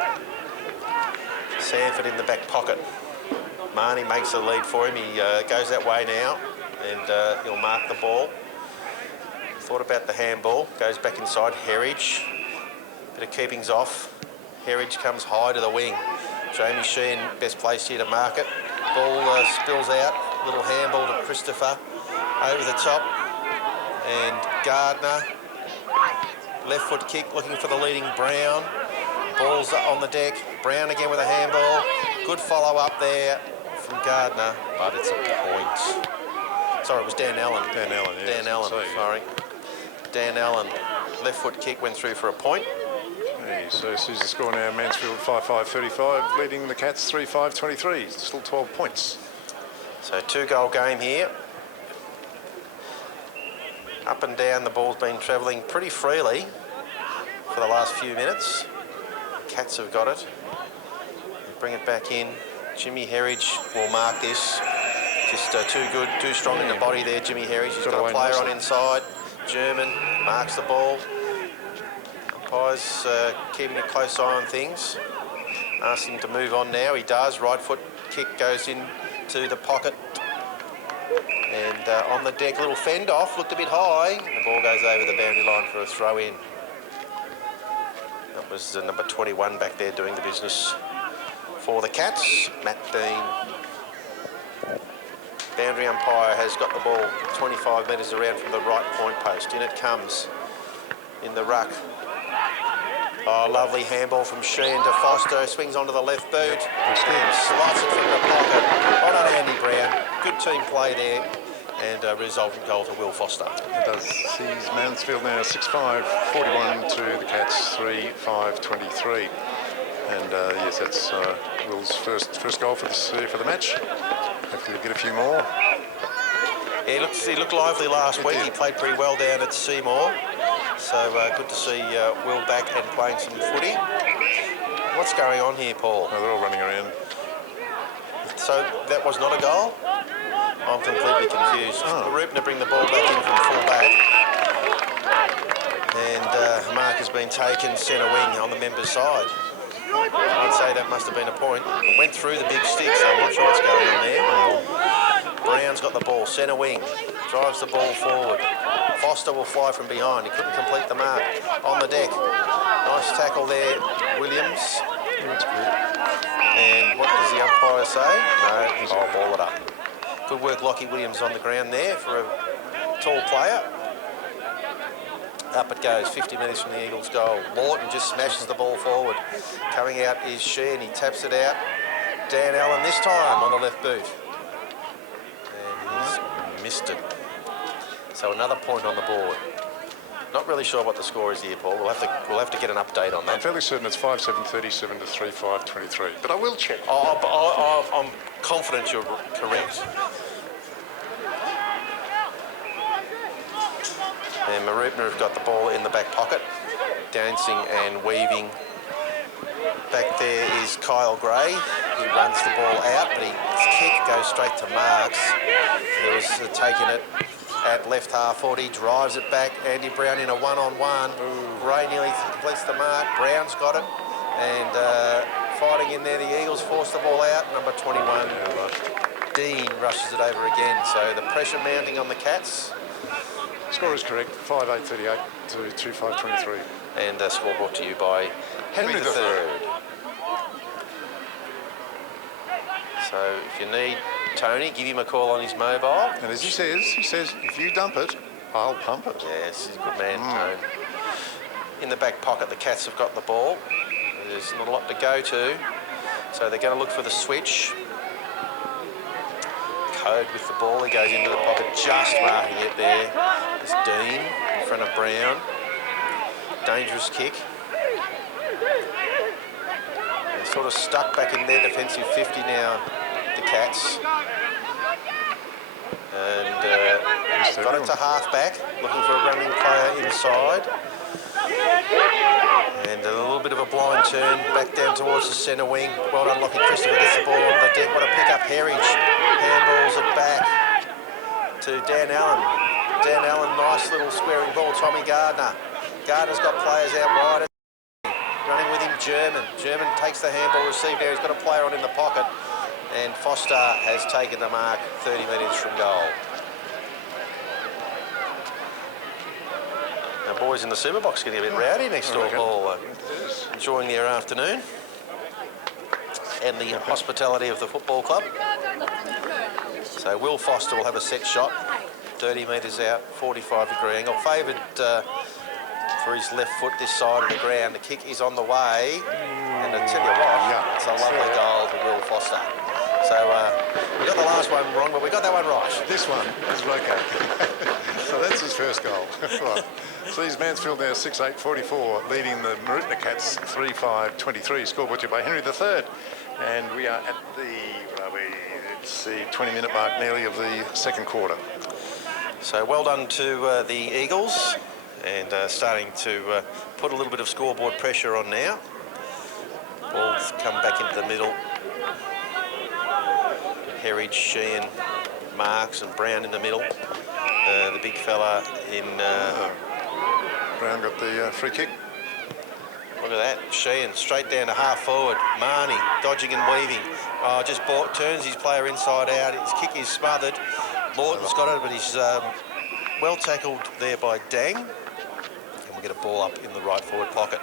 Sanford in the back pocket. Marnie makes the lead for him. He goes that way now, and he'll mark the ball. Thought about the handball. Goes back inside. Herridge. Bit of keepings off. Herridge comes high to the wing. Jamie Sheen, best placed here to mark it. Ball spills out. Little handball to Christopher. Over the top. And Gardner. Left foot kick looking for the leading Brown. Ball's on the deck. Brown again with a handball. Good follow up there from Gardner, but it's a point. Sorry, it was Dan Allen. Dan Allen, yeah. Dan Allen, sorry. Dan Allen. Left foot kick went through for a point. Hey, so sees the score now. Mansfield 5-5-35, leading the Cats 3-5-23. Still 12 points. So 2-goal game here. Up and down, the ball's been travelling pretty freely for the last few minutes. Cats have got it. They bring it back in. Jimmy Herridge will mark this. Just too good, too strong in the body there, Jimmy Herridge. He's got a player on inside. German marks the ball. Umpire's keeping a close eye on things. Asks him to move on now. He does. Right foot kick goes in to the pocket. And on the deck, little fend off, looked a bit high. The ball goes over the boundary line for a throw in. That was number 21 back there doing the business for the Cats, Matt Dean. Boundary umpire has got the ball 25 metres around from the right point post. In it comes in the ruck. Oh, lovely handball from Sheehan to Foster. Swings onto the left boot and slots it from the pocket. Well done, Andy Brown. Good team play there. And a resultant goal to Will Foster. It does sees Mansfield now 6-5, 41 to the Cats 3-5-23. And yes, that's Will's first goal for the match. Hopefully he'll get a few more. Yeah, he looked lively last week. He played pretty well down at Seymour. So good to see Will back and playing some footy. What's going on here, Paul? Oh, they're all running around. So that was not a goal? I'm completely confused. Mooroopna bring the ball back in from full back. And mark has been taken centre wing on the members' side. I'd say that must have been a point. It went through the big stick, so I'm not sure what's going on there. Brown's got the ball, centre wing, drives the ball forward. Foster will fly from behind. He couldn't complete the mark. On the deck. Nice tackle there, Williams. That's good. And what does the umpire say? No, I'll ball it up. Good work, Lockie Williams on the ground there for a tall player. Up it goes, 50 metres from the Eagles' goal. Lawton just smashes the ball forward. Coming out is Sheehan, he taps it out. Dan Allen this time on the left boot. And he's missed it. So another point on the board. Not really sure what the score is here, Paul. We'll have to get an update on that. I'm fairly certain it's 5-7-37 to 3-5-23, but I will check. I'm confident you're correct. And Mooroopna have got the ball in the back pocket, dancing and weaving. Back there is Kyle Gray. He runs the ball out, but his kick goes straight to Marks. He was taking it at left half 40, drives it back. Andy Brown in a one-on-one. Gray nearly completes the mark. Brown's got it. And fighting in there, the Eagles force the ball out. Number 21, Dean rushes it over again. So the pressure mounting on the Cats. Score is correct, 5-8-38 to 2-5-23. And score brought to you by Henry III. So if you need Tony, give him a call on his mobile. And as he says, if you dump it, I'll pump it. Yes, he's a good man, Tony. In the back pocket, the Cats have got the ball. There's not a lot to go to. So they're going to look for the switch. Code with the ball, he goes into the pocket, just marking it there. There's Dean in front of Brown. Dangerous kick. They're sort of stuck back in their defensive 50 now, the Cats. And got it to half-back, looking for a running player inside. And a little bit of a blind turn back down towards the centre wing. Well done, Lockie Christopher gets the ball on the deck. What a pick-up, Herridge. Handballs it back to Dan Allen. Dan Allen, nice little squaring ball. Tommy Gardner. Gardner's got players out wide. Running with him, German. German takes the handball received there. He's got a player on in the pocket. And Foster has taken the mark 30 metres from goal. Now, boys in the super box getting a bit rowdy next door, Paul. Enjoying their afternoon. And the hospitality of the football club. So Will Foster will have a set shot, 30 metres out, 45-degree angle. Favoured for his left foot this side of the ground. The kick is on the way. And I tell you what, it's a lovely goal to Will Foster. So we got the last one wrong, but we got that one right. This one is okay. So that's his first goal. Right. Sees Mansfield now 6-8-44, leading the Mooroopna Cats 3-5-23. Scoreboard by Henry III. And we are at it's the 20-minute mark nearly of the second quarter. So well done to the Eagles, and starting to put a little bit of scoreboard pressure on now. Ball's come back into the middle. Herridge, Sheehan, Marks and Brown in the middle. The big fella in... Brown got the free kick. Look at that, Sheehan straight down to half forward. Marnie dodging and weaving. Just turns his player inside out. His kick is smothered. Lawton's got it, but he's well tackled there by Dang. And we'll get a ball up in the right forward pocket.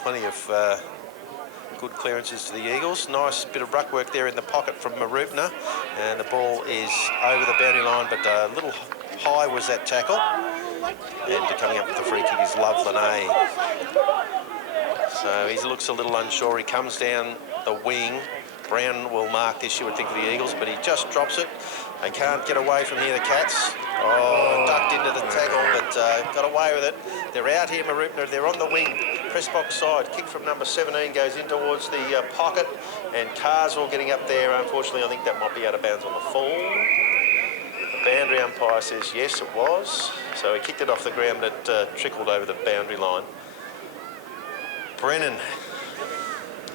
Plenty of good clearances to the Eagles. Nice bit of ruck work there in the pocket from Mooroopna. And the ball is over the boundary line, but a little high was that tackle. And coming up with the free kick is Loveland. So he looks a little unsure. He comes down the wing. Brown will mark this, you would think, for the Eagles, but he just drops it. They can't get away from here, the Cats. Oh, ducked into the tackle, but got away with it. They're out here, Mooroopna. They're on the wing. Press box side. Kick from number 17 goes in towards the pocket. And Carswell getting up there. Unfortunately, I think that might be out of bounds on the full. The boundary umpire says yes, it was. So he kicked it off the ground, but it trickled over the boundary line. Brennan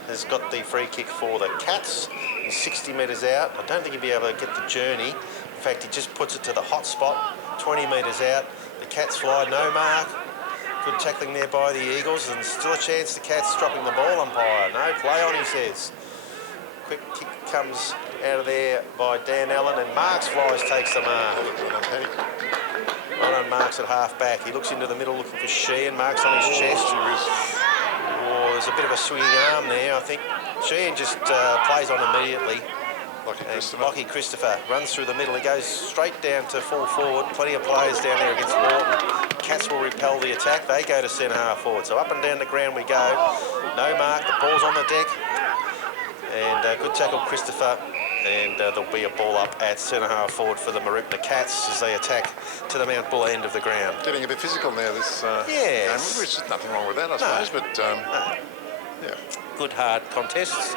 has got the free kick for the Cats. He's 60 metres out. I don't think he'll be able to get the journey. In fact, he just puts it to the hot spot, 20 metres out. The Cats fly, no mark. Good tackling there by the Eagles, and still a chance the Cats dropping the ball, umpire. No play on, he says. Quick kick comes out of there by Dan Allen, and Marks flies, takes the mark. Well done, Marks at half back. He looks into the middle looking for Sheehan. Marks on his chest. Oh, there's a bit of a swinging arm there, I think. Sheehan just plays on immediately. Lockie Christopher runs through the middle. He goes straight down to full forward. Plenty of players down there against Lawton. Cats will repel the attack. They go to centre half forward. So up and down the ground we go. No mark. The ball's on the deck. And good tackle, Christopher. And there'll be a ball up at centre half forward for the Mooroopna Cats as they attack to the Mount Buller end of the ground. Getting a bit physical now, this yes. game, which is nothing wrong with that, I suppose. But yeah, good hard contests.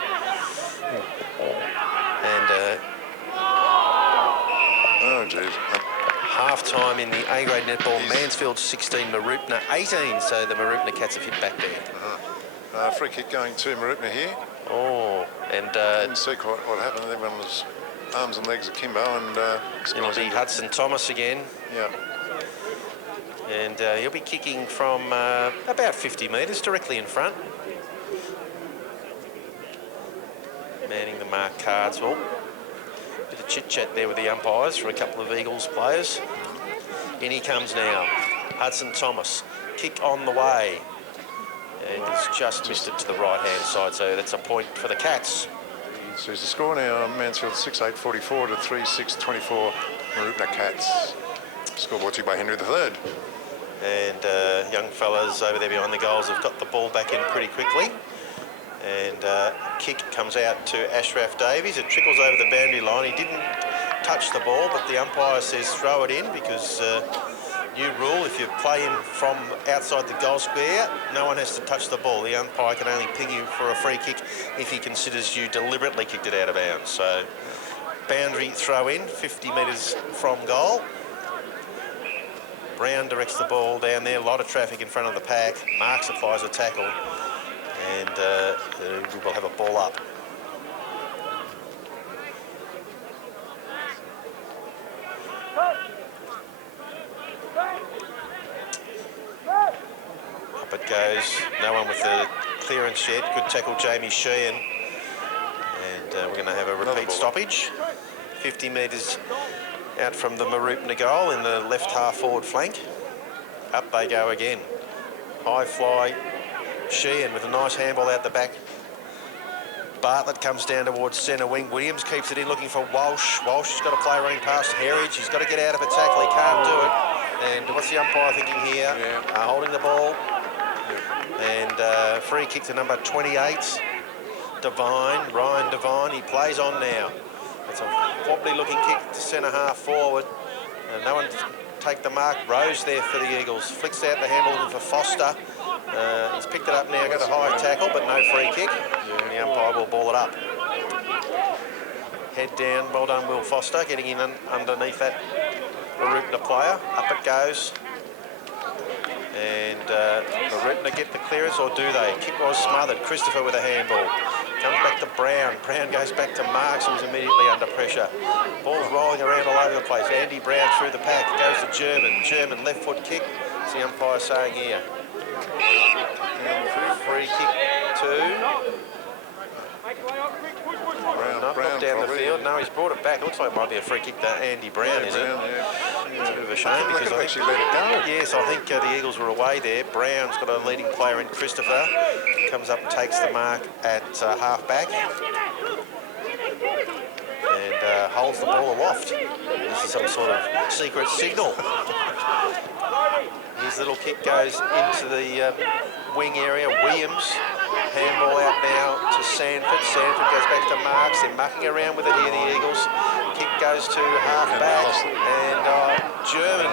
And oh geez. Half-time in the A-grade netball, Mansfield 16, Mooroopna 18, so the Mooroopna Cats have hit back there. Free kick going to Mooroopna here. Oh, and didn't see quite what happened. Everyone was arms and legs akimbo, and it'll be Hudson Thomas again. Yeah. And he'll be kicking from about 50 metres, directly in front. Manning the mark, Carswell. Bit of chit-chat there with the umpires for a couple of Eagles players. In he comes now. Hudson Thomas. Kick on the way. And he's just missed it to the right-hand side, so that's a point for the Cats. So here's the score now. Mansfield 6-8-44 to 3-6-24 Mooroopna Cats. Scoreboard to you by Henry III. And young fellas over there behind the goals have got the ball back in pretty quickly. And kick comes out to Ashraf Davies. It trickles over the boundary line. He didn't touch the ball, but the umpire says throw it in because new rule, if you play in from outside the goal square, no one has to touch the ball. The umpire can only ping you for a free kick if he considers you deliberately kicked it out of bounds. So boundary throw in, 50 metres from goal. Brown directs the ball down there. A lot of traffic in front of the pack. Marks applies a tackle. And we will have a ball up. Up it goes. No one with the clearance yet. Good tackle, Jamie Sheehan. And we're going to have a repeat stoppage. 50 metres out from the Mooroopna goal in the left half forward flank. Up they go again. High fly. Sheehan with a nice handball out the back. Bartlett comes down towards centre wing. Williams keeps it in looking for Walsh. Walsh has got to play running past Heritage. He's got to get out of a tackle. He can't do it. And what's the umpire thinking here? Holding the ball. And free kick to number 28. Devine, Ryan Devine. He plays on now. It's a wobbly looking kick to centre half forward. And no one take the mark. Rose there for the Eagles. Flicks out the handball looking for Foster. He's picked it up now, got a high tackle, but no free kick. And the umpire will ball it up. Head down, well done, Will Foster, getting in underneath that Mooroopna player. Up it goes. And Mooroopna get the clearance, or do they? Kick was smothered. Christopher with a handball. Comes back to Brown. Brown goes back to Marks, who's immediately under pressure. Ball's rolling around all over the place. Andy Brown through the pack. Goes to German. German left foot kick. What's the umpire saying here? Free kick to... Brown Brown, down probably. the field. No, he's brought it back. It looks like it might be a free kick to Andy Brown, is it? Yeah. It's a bit of a shame They because could have actually let it go. yes, I think the Eagles were away there. Brown's got a leading player in Christopher. Comes up and takes the mark at half-back. And holds the ball aloft. This is some sort of secret signal. His little kick goes into the wing area. Williams, handball out now to Sanford. Sanford goes back to Marks. They're mucking around with it here, the Eagles. Kick goes to half-back. And German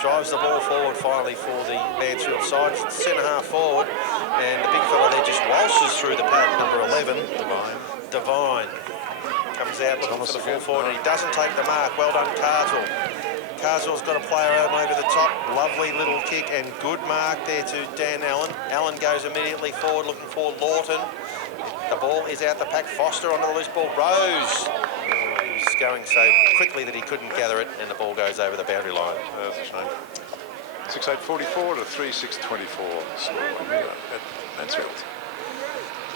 drives the ball forward finally for the Mansfield side. Centre-half forward. And the big fella there just waltzes through the pack, number 11. Devine. Comes out looking for the full forward, and he doesn't take the mark. Well done, Carswell. Carswell's got a player over the top. Lovely little kick and good mark there to Dan Allen. Allen goes immediately forward looking for Lawton. The ball is out the pack. Foster on the loose ball. Rose. He's going so quickly that he couldn't gather it, and the ball goes over the boundary line. That's a shame. 6-8-44 to 3-6-24 at Mansfield.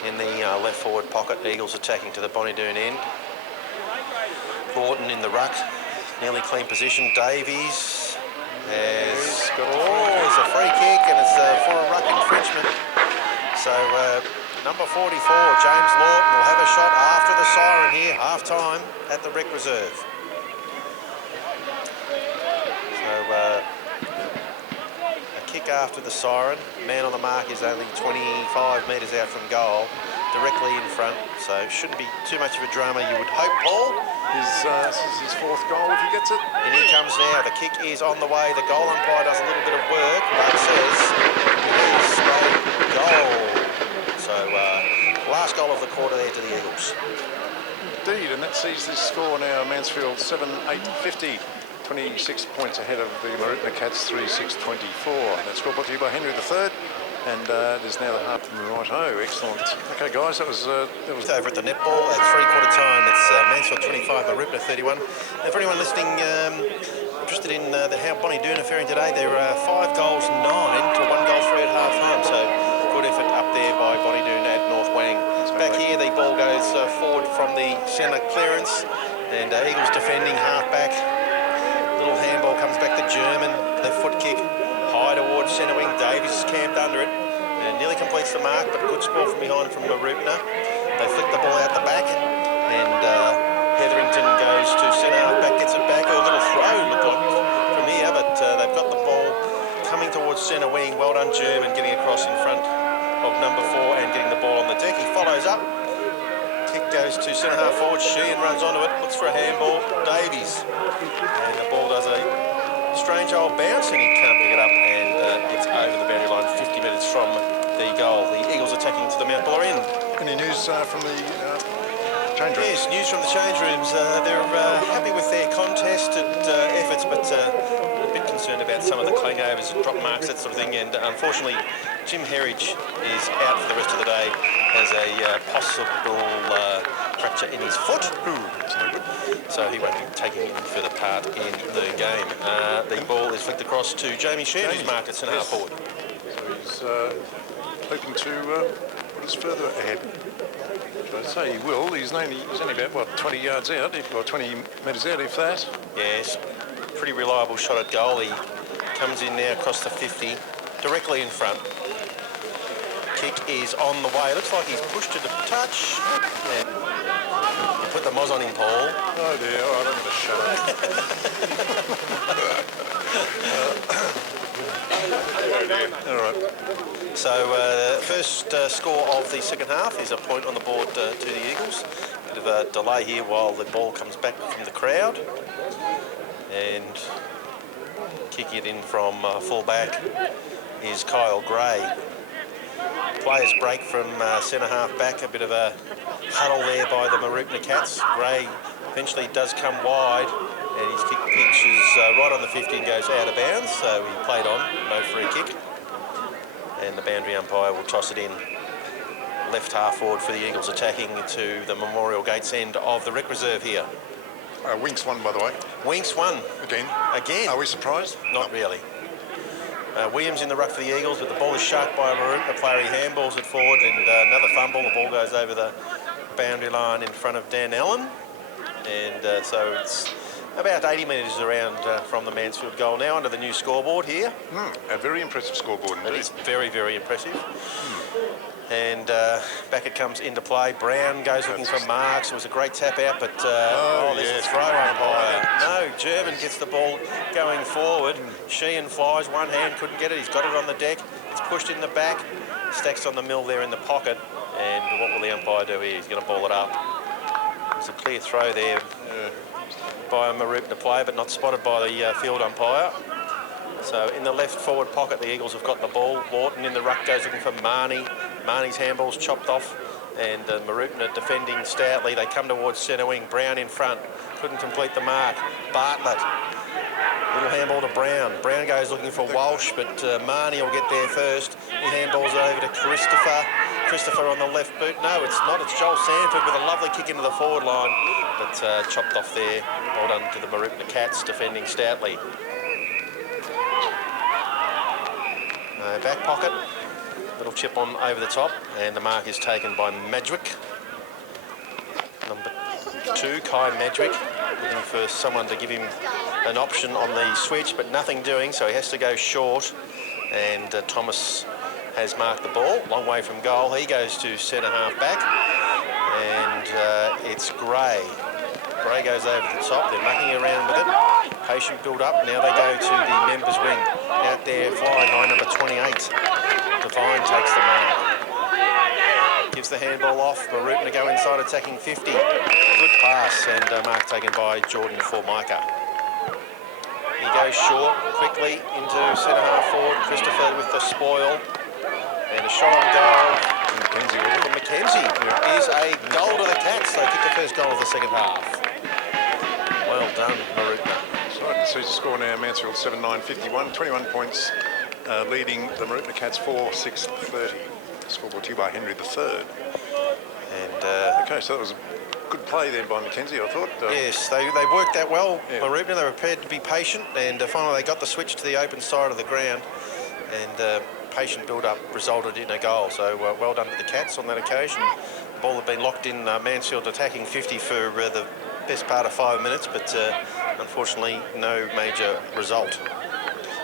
In the left forward pocket, Eagles attacking to the Bonnie-Doon end. Lawton in the ruck. Nearly clean position. Davies has got it's a free kick, and it's for a ruck infringement. So number 44, James Lawton, will have a shot after the siren here, half-time at the Rec Reserve. So a kick after the siren. Man on the mark is only 25 metres out from goal, directly in front, so shouldn't be too much of a drama, you would hope, Paul. This is his fourth goal if he gets it. And here comes now. The kick is on the way. The goal umpire does a little bit of work, but says it is a goal. So last goal of the quarter there to the Eagles. Indeed, and that sees this score now. Mansfield 7-8-50. 26 points ahead of the Mooroopna Cats 3-6-24. That score brought to you by Henry III. And there's now the half from the right-o. Excellent. Okay, guys, that was over at the netball at three-quarter time. It's Mansfield 25, Mooroopna 31. And for anyone listening interested in how Bonnie-Doon are faring today, there are 5 goals, 9 to 1 goal 3 at half-time. So good effort up there by Bonnie-Doon at North Wang. Back here, the ball goes forward from the centre clearance, and Eagles defending half-back. Little handball comes back to German. Left foot kick. High towards centre wing. Davies is camped under it and nearly completes the mark, but good score from behind from Mooroopna. They flick the ball out the back, and Hetherington goes to centre half back, gets it back. A little throw looked like from here, but they've got the ball coming towards centre wing. Well done, German, getting across in front of number 4 and getting the ball on the deck. He follows up. Kick goes to centre half forward. Sheehan runs onto it, looks for a handball. Davies, and the ball does a strange old bounce, and he can't pick it up, and it's over the boundary line 50 metres from the goal. The Eagles attacking to the Mount Buller end. Any news from the change rooms? Yes, news from the change rooms. They're happy with their contest efforts, but a bit concerned about some of the cleanovers, drop marks, that sort of thing. And unfortunately, Jim Herridge is out for the rest of the day, has a possible fracture in his foot. So he won't be taking any further part in the game. The ball is flicked across to Jamie Shand, who's marked at centre half forward. So he's hoping to put us further ahead. I'd say he will. He's only about, what, 20 yards out, or 20 metres out, if that. Yes, pretty reliable shot at goal. He comes in now across the 50, directly in front. Kick is on the way. Looks like he's pushed to the touch. And put the moz on him, Paul. Oh dear, all right, I'm going to shut up. All right. So first score of the second half is a point on the board to the Eagles. Bit of a delay here while the ball comes back from the crowd. And kicking it in from full back is Kyle Gray. Players break from centre half back, a bit of a huddle there by the Mooroopna Cats. Gray eventually does come wide, and his kick pitches right on the 50 and goes out of bounds, so he played on, no free kick. And the boundary umpire will toss it in left half forward for the Eagles, attacking to the Memorial Gates end of the Rec Reserve here. Winks won, by the way. Winks won. Again. Are we surprised? Not really. Williams in the ruck for the Eagles, but the ball is sharked by a Mooroopna player. He handballs it forward, and another fumble. The ball goes over the boundary line in front of Dan Allen. And so it's about 80 metres around from the Mansfield goal now under the new scoreboard here. A very impressive scoreboard indeed. It is very, very impressive. And back it comes into play. Brown goes looking for marks. It was a great tap out, but there's a throw umpire. No, German gets the ball going forward. Sheehan flies, one hand, couldn't get it. He's got it on the deck. It's pushed in the back. Stacks on the mill there in the pocket. And what will the umpire do here? He's going to ball it up. It's a clear throw there by a Mooroopna player, but not spotted by the field umpire. So in the left forward pocket, the Eagles have got the ball. Lawton in the ruck goes looking for Marnie. Marnie's handball's chopped off, and Mooroopna defending stoutly. They come towards centre wing. Brown in front. Couldn't complete the mark. Bartlett. Little handball to Brown. Brown goes looking for Walsh, but Marnie will get there first. He handballs over to Christopher. Christopher on the left boot. No, it's not. It's Joel Sanford with a lovely kick into the forward line, but chopped off there. Well done to the Mooroopna Cats defending stoutly. Back pocket, little chip on over the top, and the mark is taken by Madgwick. Number 2, Kai Madgwick, looking for someone to give him an option on the switch, but nothing doing, so he has to go short. And Thomas has marked the ball, long way from goal. He goes to centre half back, and it's Gray. Gray goes over the top. They're mucking around with it. Patient build up. Now they go to the members' wing. Out there, flying high, number 28. Devine takes the mark. Gives the handball off. Mooroopna go inside, attacking 50. Good pass, and mark taken by Jordan Formica. He goes short, quickly into centre half forward. Christopher with the spoil. And a shot on goal. Mackenzie is a goal to the Cats. They kick the first goal of the second half. Well done, Mooroopna. So I can see the score now. Mansfield 7-9-51, 21 points, leading the Mooroopna Cats 4-6-30. Scoreboard to you by Henry III. And okay, so that was a good play there by Mackenzie, I thought. Yes, they worked that well. Yeah. Mooroopna, they were prepared to be patient, and finally they got the switch to the open side of the ground, and patient build-up resulted in a goal. So well done to the Cats on that occasion. The ball had been locked in, Mansfield attacking 50 for the best part of 5 minutes, but unfortunately no major result.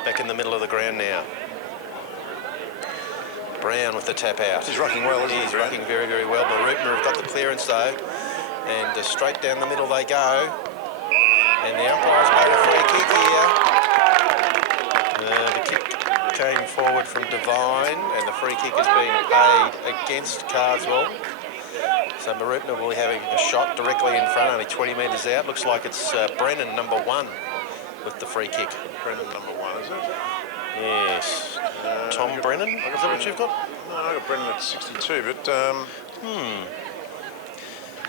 Back in the middle of the ground now. Brown with the tap out. He's rucking well, isn't he? He's rucking very, very well. Mooroopna have got the clearance though, and straight down the middle they go. And the umpire's made a free kick here. The kick came forward from Devine, and the free kick is being paid against Carswell. So Mooroopna will be having a shot directly in front, only 20 metres out. Looks like it's Brennan, number 1, with the free kick. Brennan, number 1, is it? Yes. Tom Brennan, is that what you've got? No, I got Brennan at 62, but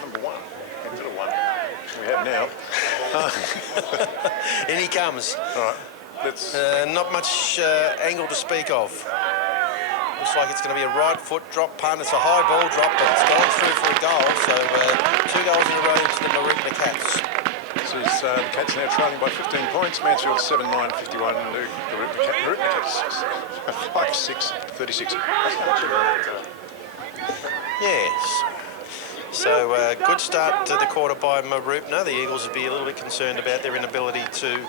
number 1. Instead of 1. We have now. In he comes. All right. Let's... not much angle to speak of. Looks like it's going to be a right foot drop punt. It's a high ball drop, but it's gone through for a goal. So 2 goals in a row to the Mooroopna Cats. This is the Cats now trailing by 15 points. Mansfield 7-9-51. The Mooroopna Cats 5-6-36. Yes. So good start to the quarter by Mooroopna. The Eagles would be a little bit concerned about their inability to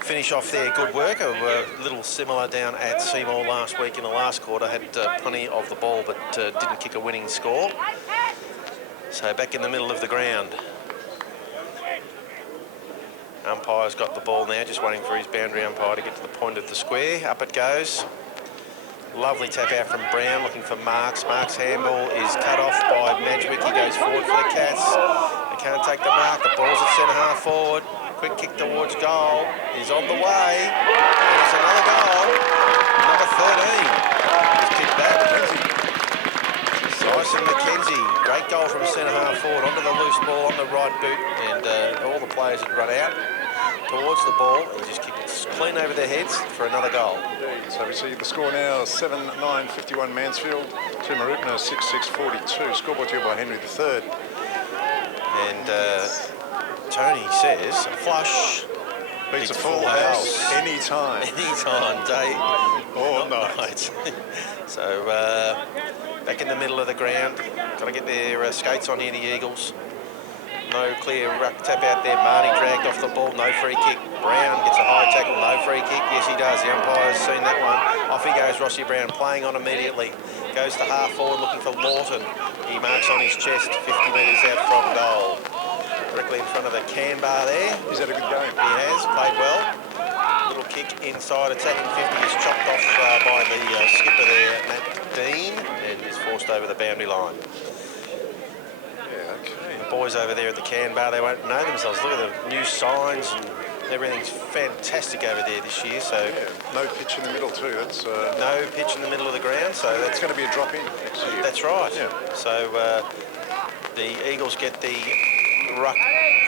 finish off their good work. A little similar down at Seymour last week in the last quarter. Had plenty of the ball, but didn't kick a winning score. So back in the middle of the ground. Umpire's got the ball now, just waiting for his boundary umpire to get to the point of the square. Up it goes. Lovely tap out from Brown, looking for Marks. Marks' handball is cut off by Madgwick. He goes forward for the Cats. They can't take the mark. The ball's at centre half forward. Quick kick towards goal. He's on the way. There's another goal. Number 13. He's kicked back. Dyson Mackenzie. Great goal from centre half forward. Onto the loose ball on the right boot. And all the players had run out towards the ball. He just kicked it clean over their heads for another goal. So we see the score now, 7-9-51 Mansfield to Mooroopna 6-6-42. Scoreboard to you by Henry III. And Tony says, flush beats a full house anytime. Anytime, day or night. So back in the middle of the ground, got to get their skates on here, the Eagles. No clear ruck tap out there. Marnie dragged off the ball, no free kick. Brown gets a high tackle, no free kick. Yes, he does. The umpire's seen that one. Off he goes, Rossi Brown, playing on immediately. Goes to half forward, looking for Lawton. He marks on his chest, 50 metres out from goal. Directly in front of the can bar there. He's had a good game. He has, played well. Little kick inside, attacking 50 is chopped off by the skipper there, Matt Dean, and is forced over the boundary line. The boys over there at the can bar, they won't know themselves. Look at the new signs and everything's fantastic over there this year. So no pitch in the middle too. That's no pitch in the middle of the ground. So that's going to be a drop in next year. That's right. Yeah. So the Eagles get the ruck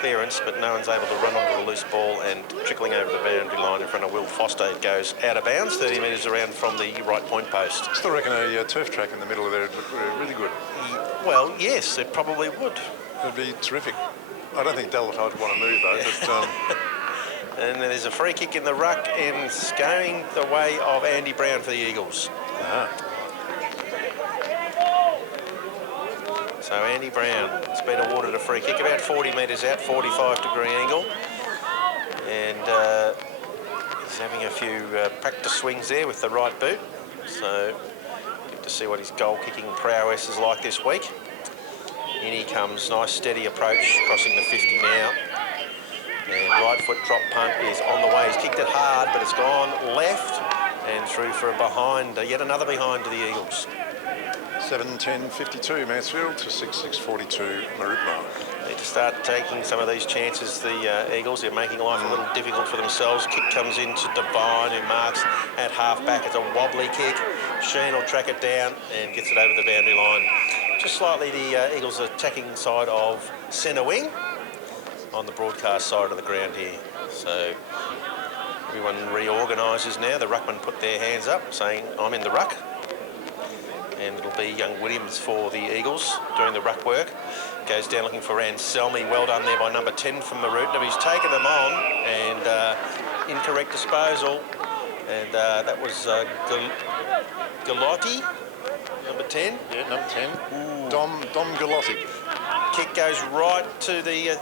clearance, but no one's able to run onto the loose ball, and trickling over the boundary line in front of Will Foster, it goes out of bounds, 30 metres around from the right point post. Still reckon a turf track in the middle of there would look really good. Well, yes, it probably would. It'd be terrific. I don't think Delta would want to move though. But, and there's a free kick in the ruck, and it's going the way of Andy Brown for the Eagles. So Andy Brown has been awarded a free kick about 40 metres out, 45-degree angle, and he's having a few practice swings there with the right boot. So good to see what his goal-kicking prowess is like this week. In he comes, nice steady approach, crossing the 50 now. And right foot drop punt is on the way. He's kicked it hard, but it's gone left and through for a behind, yet another behind to the Eagles. 7:10:52 Mansfield to 6:6:42 Mooroopna. Need to start taking some of these chances, the Eagles. They're making life a little difficult for themselves. Kick comes in to Devine, who marks at half-back. It's a wobbly kick. Sheen will track it down and gets it over the boundary line. Just slightly the Eagles attacking side of centre wing on the broadcast side of the ground here. So everyone reorganises now. The ruckmen put their hands up saying, I'm in the ruck. And it'll be young Williams for the Eagles doing the ruck work. Goes down looking for Anselmi. Well done there by number 10 from Mooroopna. He's taken them on, and incorrect disposal. And that was Galotti, number 10. Yeah, number 10. Ooh. Dom Galotti. Kick goes right to the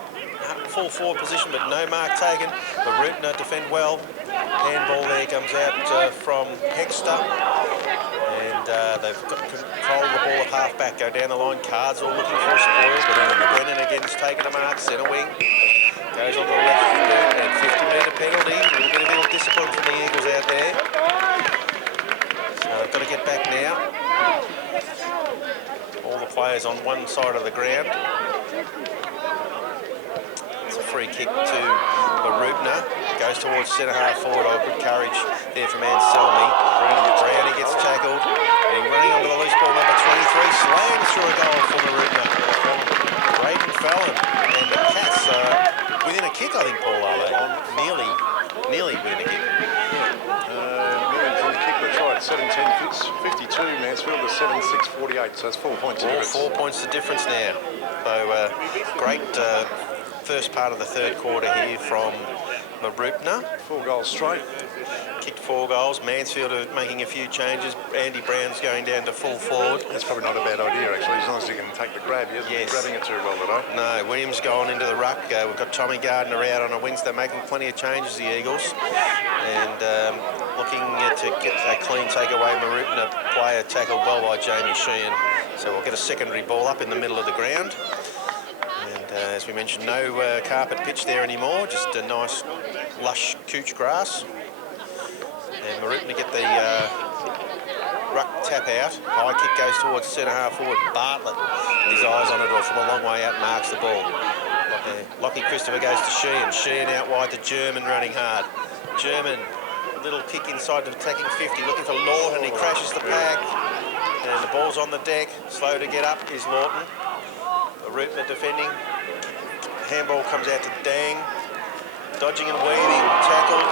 full forward position, but no mark taken. Mooroopna defend well. Handball there comes out from Hexter. They've got control of the ball at half-back. Go down the line. Cards all looking for a spoil, but Brennan again's taken a mark. Centre wing. Goes on the left foot, and 50-metre penalty. We'll get a bit of discipline from the Eagles out there. So they've got to get back now. All the players on one side of the ground. It's a free kick to Mooroopna. Goes towards centre-half forward. Oh, good courage there from Anselmi. Brownie gets tackled. And running onto the loose ball, number 23, slams through a goal for Mooroopna. Braden Fallon, and the Cats are within a kick, I think, Paul, are they? Nearly within a kick. Williams on the kick, that's right. 7:10:52 Mansfield to 7:6:48, so it's 4 points of difference. 4 points the difference now. So great first part of the third quarter here from Mooroopna. 4 goals straight. Kicked 4 goals. Mansfield are making a few changes. Andy Brown's going down to full forward. That's probably not a bad idea, actually, as long as he can take the grab. He hasn't been grabbing it too well today. No, Williams going into the ruck. We've got Tommy Gardner out on a wing. They're making plenty of changes, the Eagles. And looking to get a clean takeaway. Mooroopna player tackled well by Jamie Sheehan. So we'll get a secondary ball up in the middle of the ground. And as we mentioned, no carpet pitch there anymore. Just a nice, lush couch grass. And Mooroopna get the ruck tap out. High kick goes towards centre-half forward. Bartlett, with his eyes on it, or from a long way out, marks the ball. Lockie Christopher goes to Sheehan. Sheehan out wide to German, running hard. German, little kick inside to attacking 50, looking for Lawton. He crashes the pack. And the ball's on the deck. Slow to get up is Lawton. Mooroopna defending. Handball comes out to Dang. Dodging and weaving, tackled.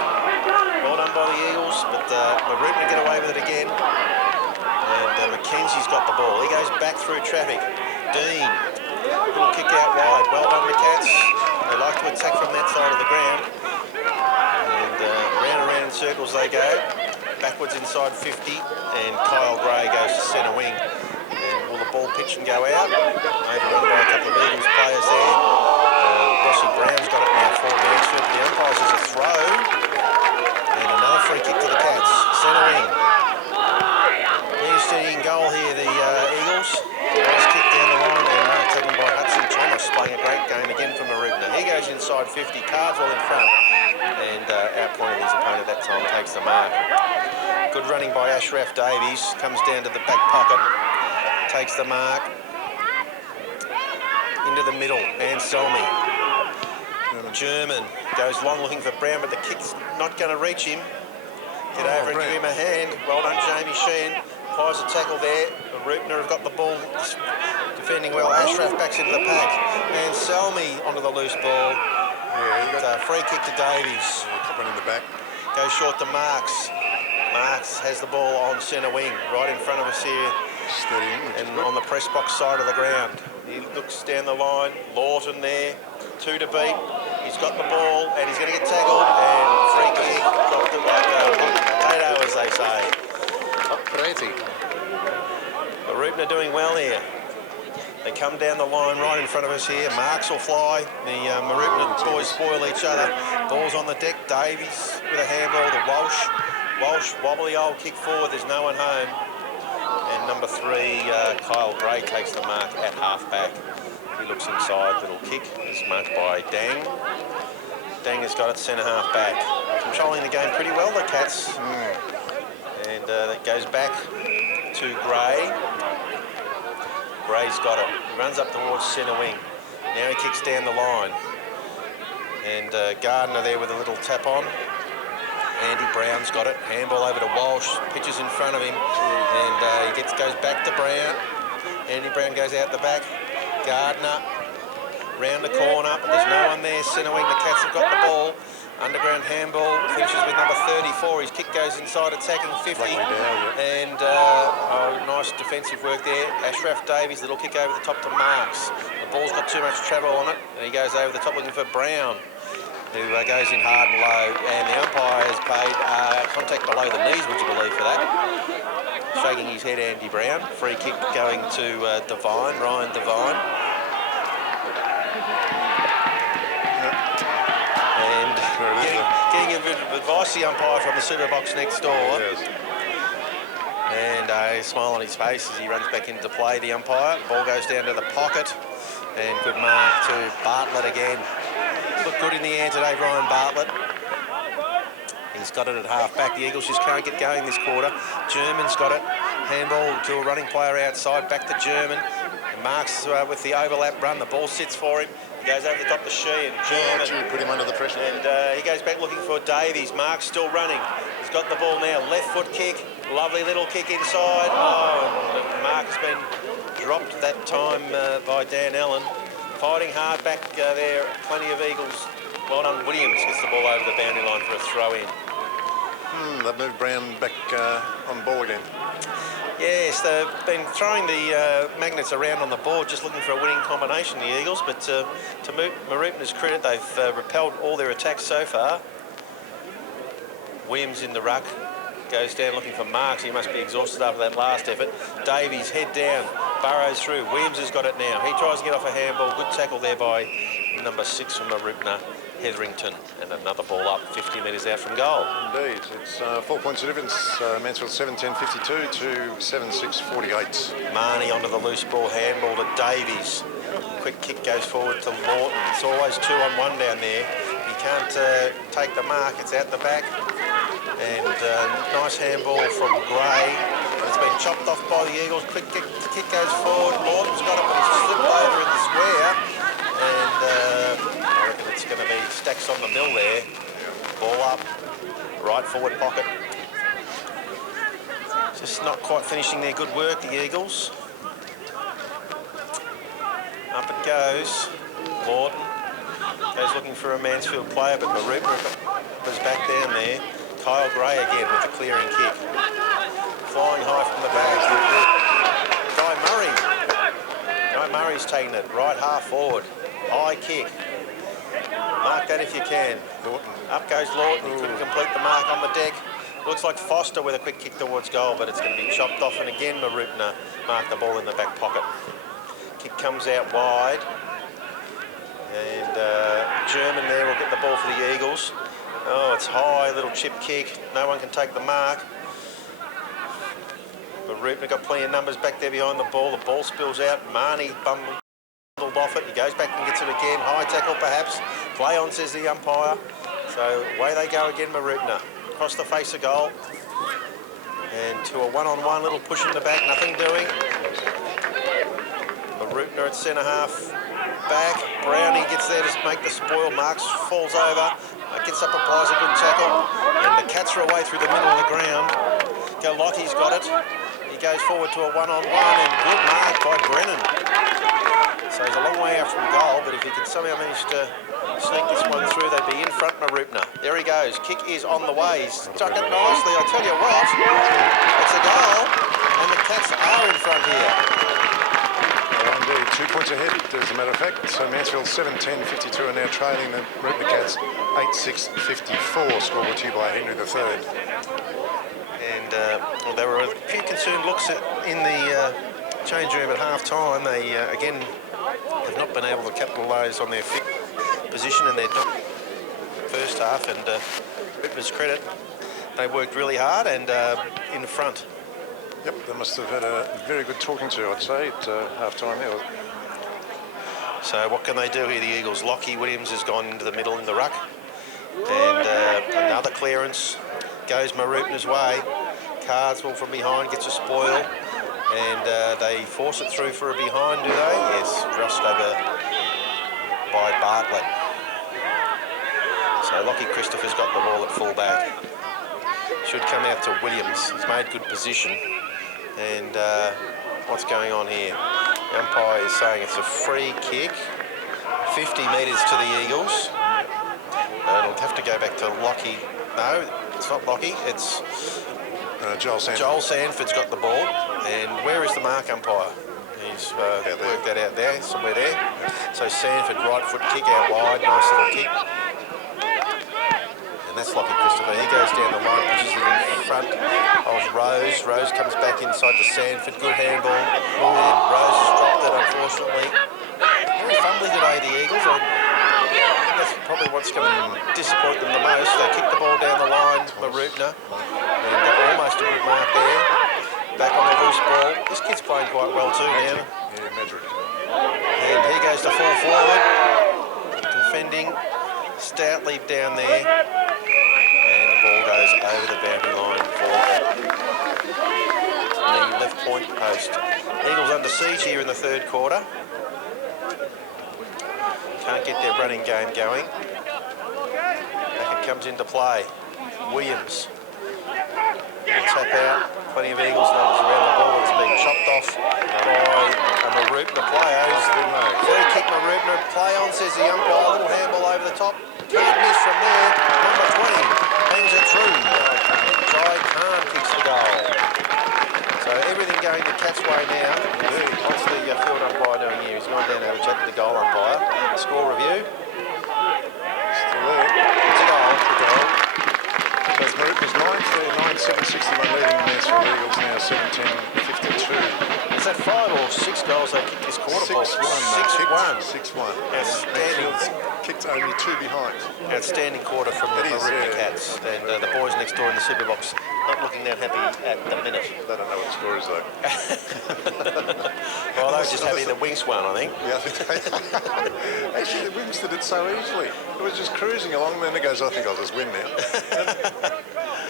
Well done by the Eagles, but Mooroopna get away with it again. And Mackenzie's got the ball. He goes back through traffic. Dean, little kick out wide. Well done, the Cats. They like to attack from that side of the ground. And round and round in circles they go. Backwards inside 50, and Kyle Gray goes to centre wing. And will the ball pitch and go out. Overrun by a couple of Eagles players there. Rossi Brown's got it now for Mansfield. The umpires is a throw. And another free kick to the Cats. Centre wing. Here's steady in goal here, the Eagles. Nice kick down the line and mark taken by Hudson Thomas, playing a great game again from Mooroopna. He goes inside 50, Cardwell in front, and outpointed his opponent that time, takes the mark. Good running by Ashraf Davies, comes down to the back pocket, takes the mark. Into the middle, Anselmi. German goes long looking for Brown, but the kick's not going to reach him. Get over and give him a hand. Well done, Jamie Sheen. Applies a tackle there. Mooroopna have got the ball defending well. Ashraf backs into the pack. Anselmi onto the loose ball. Yeah, It's a free kick to Davies. One in the back. Goes short to Marks. Marks has the ball on centre wing, right in front of us here. Steadying, and on the press box side of the ground. He looks down the line. Lawton there. 2 to beat. He's got the ball and he's going to get tackled. And free kick. Dropped it like a potato, as they say. Pretty. Mooroopna doing well here. They come down the line right in front of us here. Marks will fly. The Mooroopna boys spoil each other. Ball's on the deck. Davies with a handball to Walsh. Walsh, wobbly old kick forward. There's no one home. And number 3, Kyle Gray takes the mark at half-back. He looks inside, little kick. It's marked by Dang. Dang has got it centre-half back. Controlling the game pretty well, the Cats. And that goes back to Gray. Gray's got it. He runs up towards centre wing. Now he kicks down the line. And Gardner there with a little tap on. Andy Brown's got it. Handball over to Walsh. Pitches in front of him. And he goes back to Brown. Andy Brown goes out the back. Gardner round the corner. There's no one there. Centre wing. The Cats have got the ball. Underground handball. Finishes with number 34. His kick goes inside, attacking 50. And nice defensive work there. Ashraf Davies, little kick over the top to Marks. The ball's got too much travel on it. And he goes over the top looking for Brown, who goes in hard and low. And the umpire has paid contact below the knees, would you believe, for that? Shaking his head, Andy Brown. Free kick going to Devine, Ryan Devine. And getting a bit of advice, the umpire from the super box next door. And a smile on his face as he runs back into play, the umpire. Ball goes down to the pocket. And good mark to Bartlett again. Looked good in the air today, Ryan Bartlett. He's got it at half-back. The Eagles just can't get going this quarter. German's got it. Handball to a running player outside. Back to German. And Marks with the overlap run. The ball sits for him. He goes over the top to Sheehan. German. Put him under the pressure. And he goes back looking for Davies. Marks still running. He's got the ball now. Left foot kick. Lovely little kick inside. Oh, Mark has been dropped that time by Dan Allen. Fighting hard back there. Plenty of Eagles. Well done. Williams gets the ball over the boundary line for a throw-in. They've moved Brown back on ball again. Yes, they've been throwing the magnets around on the board, just looking for a winning combination, the Eagles. But to Mooroopna's credit, they've repelled all their attacks so far. Williams in the ruck. Goes down looking for Marks. He must be exhausted after that last effort. Davies, head down. Burrows through. Williams has got it now. He tries to get off a handball. Good tackle there by number 6 from Mooroopna, Hetherington. And another ball up 50 metres out from goal. Indeed. It's 4 points of difference. Mansfield 7-10-52 to 7-6-48. Marnie onto the loose ball. Handball to Davies. Quick kick goes forward to Lawton. It's always 2-on-1 down there. He can't take the mark. It's out the back. And nice handball from Gray. It's been chopped off by the Eagles. Quick kick goes forward. Lawton's got it, but he's slipped over in the square. And I reckon it's going to be stacks on the mill there. Ball up. Right forward pocket. Just not quite finishing their good work, the Eagles. Up it goes. Lawton goes looking for a Mansfield player, but Mooroopna was back down there. Kyle Gray again with the clearing kick. Flying high from the bag. Guy Murray's taking it right half forward. High kick. Mark that if you can. Up goes Lawton. Couldn't complete the mark on the deck. Looks like Foster with a quick kick towards goal, but it's going to be chopped off. And again, Mooroopna mark the ball in the back pocket. Kick comes out wide. And German there will get the ball for the Eagles. Oh, it's high, little chip kick. No one can take the mark. Mooroopna got plenty of numbers back there behind the ball. The ball spills out. Marnie bundled off it. He goes back and gets it again. High tackle perhaps. Play on, says the umpire. So away they go again, Mooroopna. Across the face of goal. And to a one-on-one, little push in the back, nothing doing. Mooroopna at centre half back. Brownie gets there to make the spoil. Marks falls over. Gets up, applies a good tackle. And the Cats are away through the middle of the ground. Galotti's got it. He goes forward to a one-on-one and good mark by Brennan. So he's a long way out from goal, but if he can somehow manage to sneak this one through, they'd be in front, Mooroopna. There he goes. Kick is on the way. He's stuck it nicely. I tell you what, it's a goal, and the Cats are in front here. Well, indeed, 2 points ahead, as a matter of fact. So Mansfield 7-10-52 are now trailing the Mooroopna Cats 8-6-54, scored to you by Henry III. And well, there were a few concerned looks in the change room at half-time. They, again, have not been able to capitalise on their position in their first half, and Mooroopna's credit, they worked really hard and in front. Yep, they must have had a very good talking to, I'd say, at half-time there. So what can they do here, the Eagles? Lockie Williams has gone into the middle in the ruck. And another clearance goes Mooroopna's way. Carswell from behind gets a spoil. And they force it through for a behind, do they? Yes, rushed over by Bartlett. So Lockie Christopher's got the ball at full-back. Should come out to Williams. He's made good position. And what's going on here? The umpire is saying it's a free kick. 50 metres to the Eagles. It'll have to go back to Lockie. No, it's not Lockie. It's Joel Sanford. Joel Sanford's got the ball. And where is the mark umpire? He's worked that out there, somewhere there. So Sanford, right foot kick out wide. Nice little kick. And that's Lockie Christopher. He goes down the line, pushes it in front of Rose. Rose comes back inside to Sanford. Good handball. And Rose has dropped it, unfortunately. Very fumbly today, the Eagles. That's probably what's going to disappoint them the most. They kick the ball down the line, Mooroopna. And almost a good mark there. Back on the loose ball. This kid's playing quite well too now. Yeah, Madrid. And he goes to fall forward. Defending stoutly down there. And the ball goes over the boundary line for the left point post. Eagles under siege here in the third quarter. Can't get their running game going. Back it comes into play. Williams. Tap out. Plenty of Eagles numbers around the ball. It's been chopped off by a Mooroopna player. Free kick Mooroopna. Play on, says the umpire. A little handball over the top. Can't miss from there. Number 20 hangs it through. Jai Khan kicks the goal. So everything going the Cats' way now. What's the field umpire doing here? He's gone down to have a chat to the goal umpire. Score review. Still there. It's a goal. It's a goal. So it's Mooroopna's 9-7-61 leading the Mansfield Eagles now 7-10-52. Is that 5 or 6 goals they kicked this quarter for? 6-1. 6-1. Mansfield's kicked only 2 behind. Outstanding quarter from the Mooroopna Cats. And the boys next door in the super box not looking that happy at the minute. They don't know what the score is though. Well, they were just happy the Wings won, I think. Yeah, actually, the Wings did it so easily. It was just cruising along, then it goes, I think I'll just win now.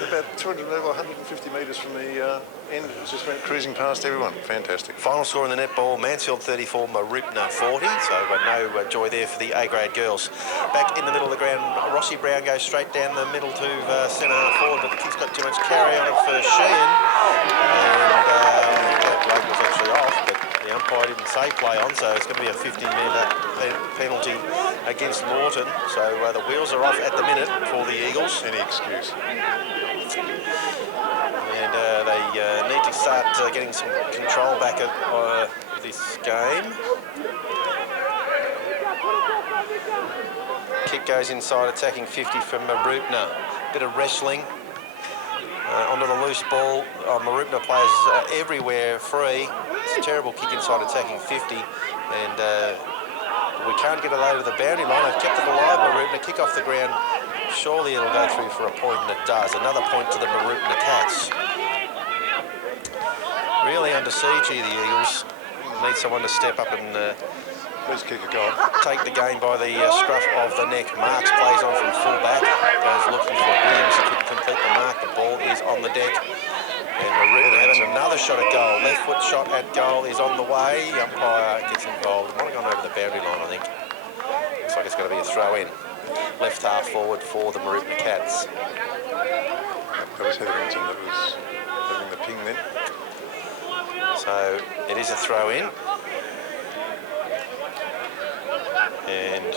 About 200 or 150 metres from the end, it just went cruising past everyone. Fantastic. Final score in the netball, Mansfield 34, Mooroopna 40. So no joy there for the A-grade girls. Back in the middle of the ground, Rossi Brown goes straight down the middle to centre half forward, but the kid's got too much carry on it for Sheehan. And that bloke was actually off, but the umpire didn't say play on, so it's going to be a 15-minute penalty against Lawton. So the wheels are off at the minute for the Eagles. Any excuse. And they need to start getting some control back at this game. Kick goes inside, attacking 50 from Mooroopna. Bit of wrestling. Onto the loose ball. Mooroopna players everywhere free. It's a terrible kick inside attacking 50. And we can't get it over the boundary line. They've kept it alive, Mooroopna. Kick off the ground. Surely it'll go through for a point, and it does. Another point to the Mooroopna Cats. Really under siege here, the Eagles. Need someone to step up and please kick a goal. take the game by the scruff of the neck. Marks plays on from full-back. Goes looking for Williams. He couldn't complete the mark. The ball is on the deck. And Mooroopna having another shot at goal. Left foot shot at goal is on the way. The umpire gets involved. Might have gone over the boundary line, I think. Looks like it's going to be a throw-in. Left half forward for the Mooroopna Cats. That was Hetherington that was having the ping then. So it is a throw-in. And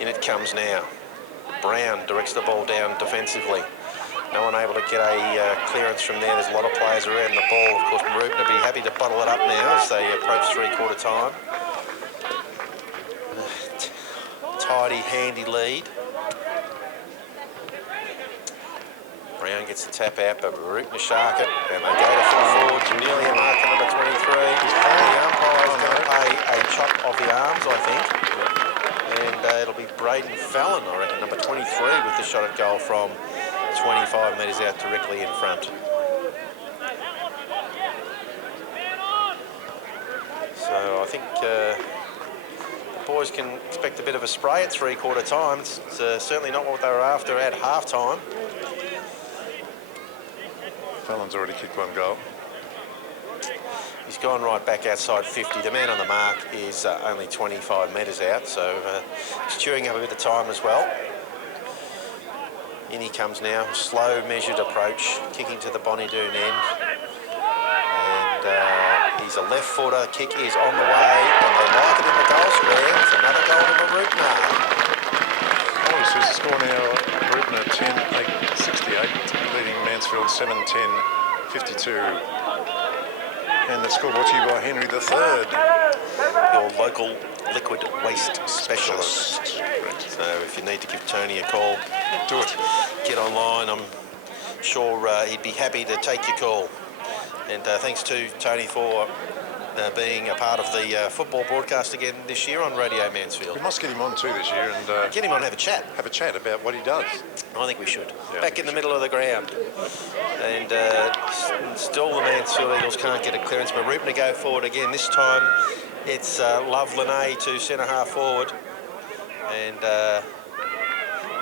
in it comes now. Brown directs the ball down defensively. No one able to get a clearance from there. There's a lot of players around the ball. Of course, Mooroopna will be happy to bottle it up now as they approach three-quarter time. Tidy, handy lead. Brown gets the tap out, but Mooroopna shark it, and they go to full forward to nearly a mark at number 23. The umpire is going to pay a chop of the arms, I think. And it'll be Braden Fallon, I reckon, number 23, with the shot at goal from 25 metres out directly in front. So I think the boys can expect a bit of a spray at three-quarter time. It's certainly not what they were after at half-time. Fallon's already kicked one goal. He's gone right back outside 50. The man on the mark is only 25 metres out, so he's chewing up a bit of time as well. In he comes now, slow, measured approach, kicking to the Bonnie-Doon end. And he's a left footer, kick is on the way, and they like it in the goal square. It's another goal to Mooroopna. Oh, so the score now, Mooroopna 10-8-68, leading Mansfield 7-10-52. And the score brought to you by Henry III. Your local liquid waste specialist. So if you need to give Tony a call, Do it. get online. I'm sure he'd be happy to take your call. And thanks to Tony for being a part of the football broadcast again this year on Radio Mansfield. We must get him on too this year and Get him on and have a chat. have a chat about what he does. I think we should. Yeah, Back in the middle of the ground. And still the Mansfield Eagles can't get a clearance. Mooroopna go forward again. This time it's Love Lene to centre half forward. And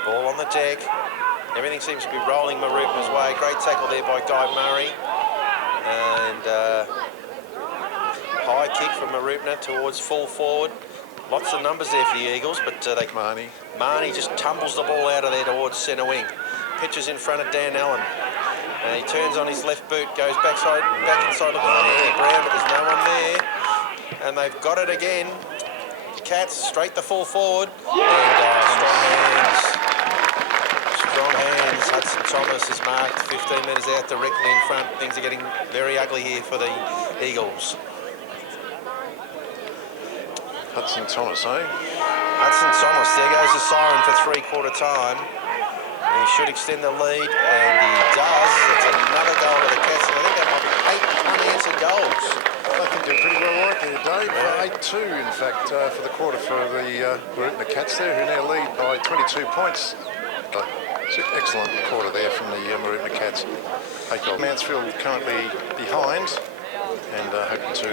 ball on the deck. Everything seems to be rolling Mooroopna's way. Great tackle there by Guy Murray. And high kick from Mooroopna towards full forward. Lots of numbers there for the Eagles, but Marnie just tumbles the ball out of there towards centre wing. Pitches in front of Dan Allen. He turns on his left boot, goes back inside looking for Andy Brown, but there's no one there. And they've got it again. Cats straight to full forward. And strong hands. Hudson Thomas is marked 15 metres out directly in front. Things are getting very ugly here for the Eagles. Hudson Thomas, eh? Hudson Thomas, there goes the siren for three-quarter time. And he should extend the lead, and he does. It's another goal to the Cats, and I think that might be 8 unanswered goals. I think you're pretty well right there, Dave. 8-2, in fact, for the quarter for the Mooroopna Cats there, who now lead by 22 points. It's an excellent quarter there from the Mooroopna Cats. 8 goals. Mansfield currently behind and hoping to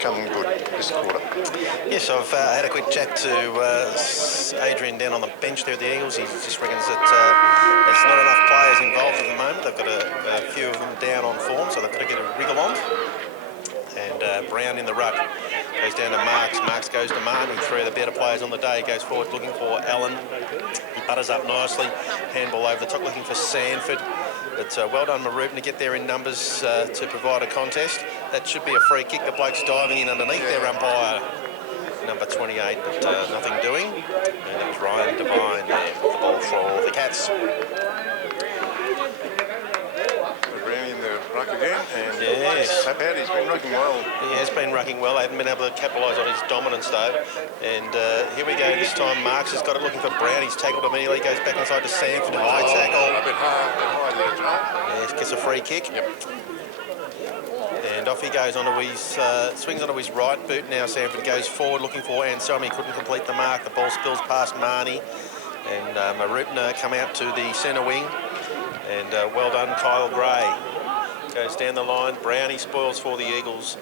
come good this quarter. Yes, I've had a quick chat to Adrian down on the bench there at the Eagles. He just reckons that there's not enough players involved at the moment. They've got a few of them down on form, so they've got to get a wriggle on. And Brown in the ruck goes down to Marks. Marks goes to Martin. Three of the better players on the day. Goes forward looking for Allen. He butters up nicely. Handball over the top looking for Sanford. But well done, Mooroopna, to get there in numbers to provide a contest. That should be a free kick. The bloke's diving in underneath their umpire, number 28, but nothing doing. And it was Ryan Devine there with the ball for the Cats. Brown in the ruck mark again, and yes. tap out. He's been rucking well. He has been rucking well. They haven't been able to capitalise on his dominance though. And here we go. This time Marks has got it looking for Brown. He's tackled immediately. Goes back inside to Sanford. High tackle. A bit high there, John. Yes, gets a free kick. Yep. And off he goes onto his, swings onto his right boot now. Sanford goes forward looking for Anselmi. Couldn't complete the mark. The ball spills past Marnie. And Mooroopna come out to the centre wing. And well done, Kyle Gray. Goes down the line. Brownie spoils for the Eagles.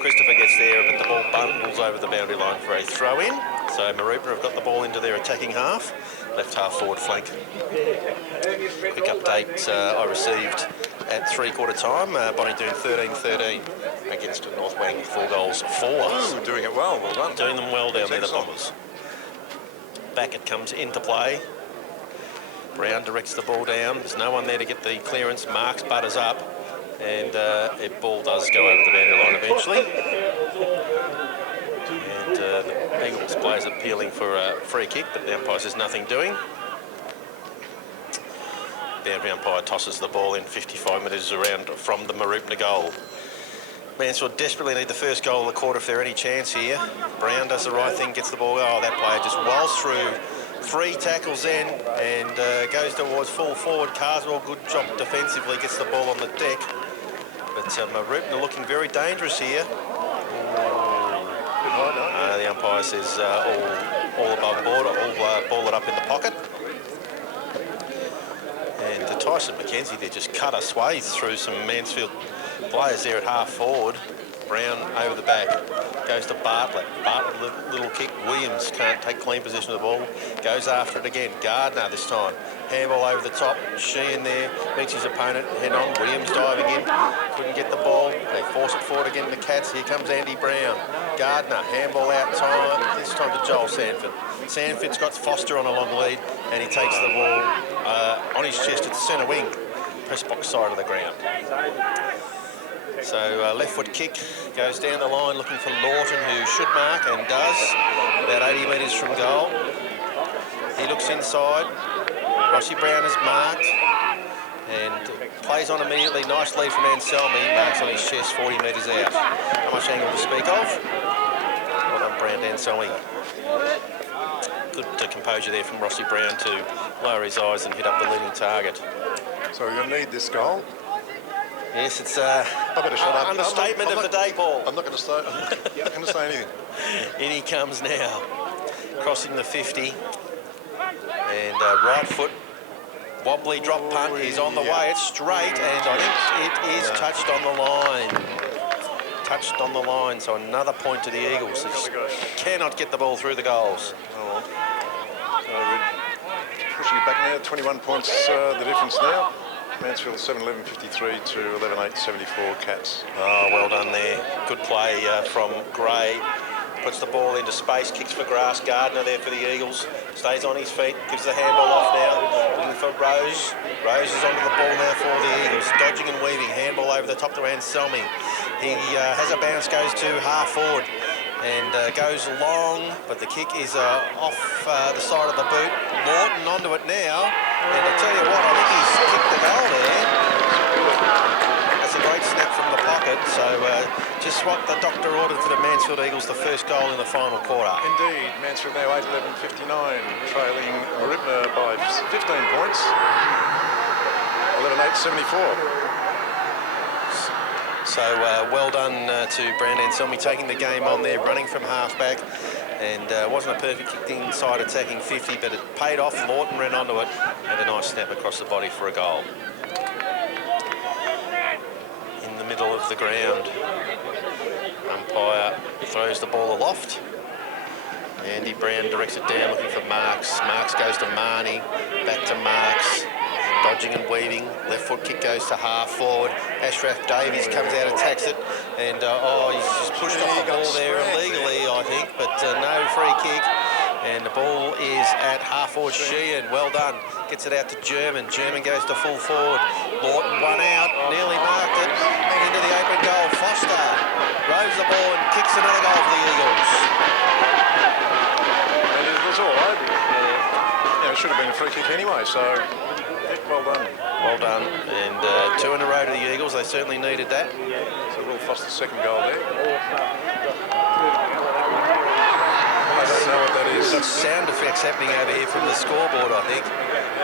Christopher gets there, but the ball bundles over the boundary line for a throw-in. So Mooroopna have got the ball into their attacking half. Left half forward flank. Quick update I received at three-quarter time. Bonnie doing 13-13 against North Wang. 4 goals for. Ooh, doing it well. Well done. Doing them well down there, the Bombers. Back it comes into play. Brown directs the ball down. There's no one there to get the clearance. Marks butters up. And the ball does go over the boundary line eventually. And the Eagles players appealing for a free kick, but the umpire says nothing doing. Boundary umpire tosses the ball in 55 metres around from the Mooroopna goal. Mansfield desperately need the first goal of the quarter if they're any chance here. Brown does the right thing, gets the ball. Oh, that player just rolls through. 3 tackles in and goes towards full forward. Carswell, good job defensively, gets the ball on the deck. But Mooroopna looking very dangerous here. The umpire says all above board, all ball it up in the pocket. And Tyson McKenzie there just cut a swathe through some Mansfield players there at half forward. Brown over the back, goes to Bartlett. Bartlett, little kick. Williams can't take clean possession of the ball. Goes after it again. Gardner this time. Handball over the top. Sheehan there, meets his opponent. Head on. Williams diving in. Couldn't get the ball. They force it forward again, the Cats. Here comes Andy Brown. Gardner, handball out time. This time to Joel Sanford. Sanford's got Foster on a long lead, and he takes the ball on his chest at the centre wing. Press box side of the ground. So left foot kick goes down the line looking for Lawton, who should mark and does. About 80 metres from goal. He looks inside. Rossi Brown has marked and plays on immediately. Nice lead from Anselmi. Marks on his chest, 40 metres out. Not much angle to speak of. Well done, Brown. Anselmi. Good composure there from Rossi Brown to lower his eyes and hit up the leading target. So we're going to need this goal. Yes, it's I better shut up. Understatement of the day, Paul. I'm not going to say. I'm not going to say anything. In he comes now, crossing the 50, and right foot wobbly drop punt is on the way. It's straight, and I think it is touched on the line. Touched on the line, so another point to the Eagles. They just cannot get the ball through the goals. Oh, so we're pushing it back now. 21 points, the difference now. Mansfield 7-11-53 to 11-8-74 Cats. Oh, well done there. Good play from Gray. Puts the ball into space, kicks for grass. Gardner there for the Eagles. Stays on his feet, gives the handball off now. Looking for Rose. Rose is onto the ball now for the Eagles. Dodging and weaving. Handball over the top to Anselmi. He has a bounce, goes to half forward and goes long, but the kick is off the side of the boot. Lawton onto it now. And I tell you what, I think he's kicked the goal there. That's a great snap from the pocket. So just what the doctor ordered for the Mansfield Eagles, the first goal in the final quarter. Indeed, Mansfield now 8-11-59, trailing Mooroopna by 15 points. 11-8-74. So well done to Brown Anselmi taking the game on there, running from half-back. And wasn't a perfect kick inside attacking 50, but it paid off. Lawton ran onto it and a nice snap across the body for a goal. In the middle of the ground, umpire throws the ball aloft. Andy Brown directs it down looking for Marks. Marks goes to Marnie, back to Marks. Dodging and weaving, left foot kick goes to half forward. Ashraf Davies comes out, attacks it, and he's just pushed off the ball there illegally, I think, but no free kick. And the ball is at half forward. Sheehan, well done, gets it out to German. German goes to full forward. Lawton one out, nearly marked it, into the open goal. Foster roves the ball and kicks another goal for the Eagles. And it was all right. Yeah, it should have been a free kick anyway, so well done. Well done. And 2 in a row to the Eagles. They certainly needed that. So Will Foster's second goal there. I don't know what that is. We've got sound effects happening over here from the scoreboard, I think.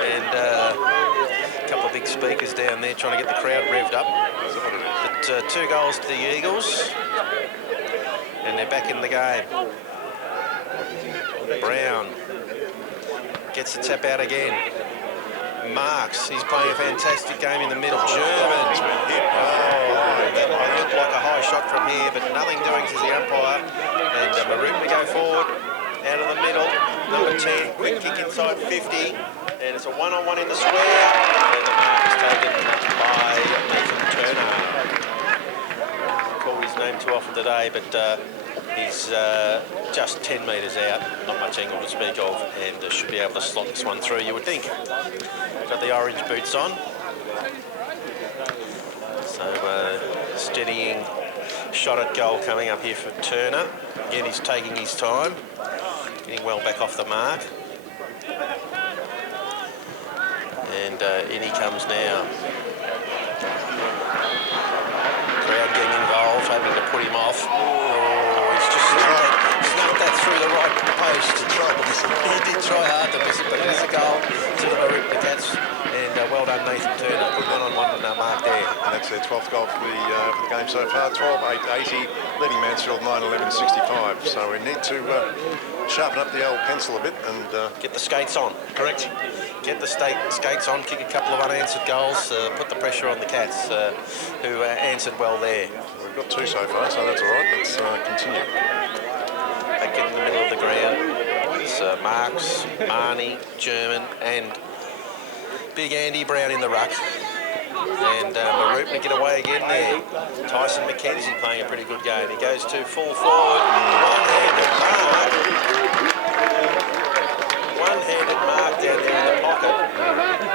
And a couple of big speakers down there trying to get the crowd revved up. But 2 goals to the Eagles. And they're back in the game. Brown gets the tap out again. Marks, he's playing a fantastic game in the middle. German. That looked like a high shot from here, but nothing doing, says the umpire. And Mooroopna go forward, out of the middle. Number 10, quick kick inside 50. And it's a one-on-one in the square. And the mark is taken by Nathan Turner. Called his name too often today, but he's just 10 metres out. Not much angle to speak of, and should be able to slot this one through, you would think. Got the orange boots on. So steadying shot at goal coming up here for Turner. Again, he's taking his time. Getting well back off the mark. And in he comes now. Crowd getting involved, hoping to put him off. Oh, he's just snuffed that through the right post. He did try hard to miss it, but it is a goal to the Mooroopna Cats. And well done, Nathan Turner. Good one-on-one mark there. And that's their 12th goal for the game so far. 12-8-80, leading Mansfield 9-11-65. So we need to sharpen up the old pencil a bit and get the skates on. Correct. Get the skates on, kick a couple of unanswered goals, put the pressure on the Cats, who answered well there. We've got 2 so far, so that's all right. Let's continue. Back in the middle of the ground. It's Marks, Marnie, German, and Big Andy Brown in the ruck. And Mooroopna get away again there. Tyson McKenzie playing a pretty good game. He goes to full forward. One-handed mark down there in the pocket.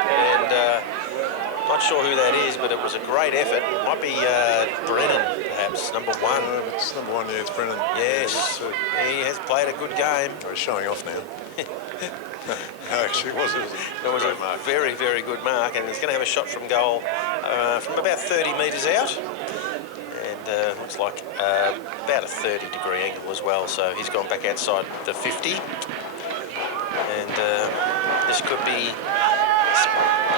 And not sure who that is, but it was a great effort. It might be Brennan, perhaps, number 1. It's number 1, yeah, it's Brennan. Yes, he has played a good game. Oh, he's showing off now. No, actually, it was a very, very good mark, and he's going to have a shot from goal from about 30 metres out. And looks like about a 30-degree angle as well, so he's gone back outside the 50. And this could be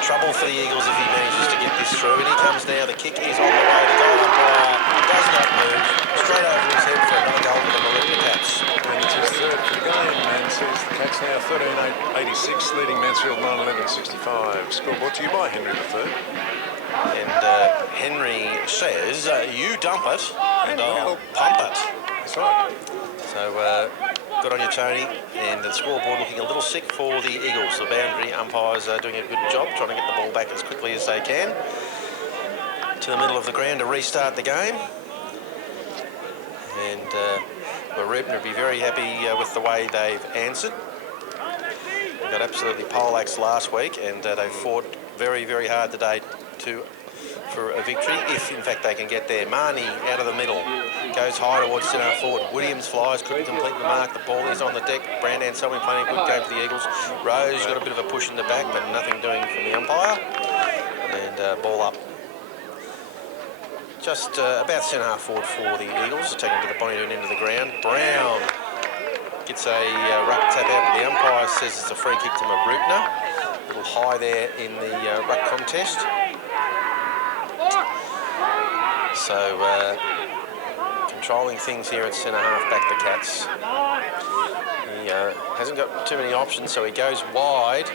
trouble for the Eagles if he manages to get this through. And he comes now, the kick is on the way. The goal umpire does not move. Straight over his head for another goal for the Mooroopna Cats. And it's his 3rd for the game, and says the Cats now 13-8-86, leading Mansfield 9-11-65. Score brought to you by Henry III. And Henry says, you dump it, and I'll pump it. That's right. So good on you, Tony. And the scoreboard looking a little sick for the Eagles. The boundary umpires are doing a good job trying to get the ball back as quickly as they can to the middle of the ground to restart the game. And Mooroopna will be very happy with the way they've answered. They got absolutely poleaxed last week, and they fought very, very hard today for a victory, if in fact they can get there. Marnie out of the middle, goes high towards centre forward. Williams flies, couldn't complete the mark. The ball is on the deck. Brandon Selmy playing a good game for the Eagles. Rose got a bit of a push in the back, but nothing doing from the umpire. And ball up. Just about centre half forward for the Eagles, taken to the bonnet end of the ground. Brown gets a ruck tap out, but the umpire says it's a free kick to Mooroopna. A little high there in the ruck contest. So controlling things here at centre half back the Cats. He hasn't got too many options, so he goes wide,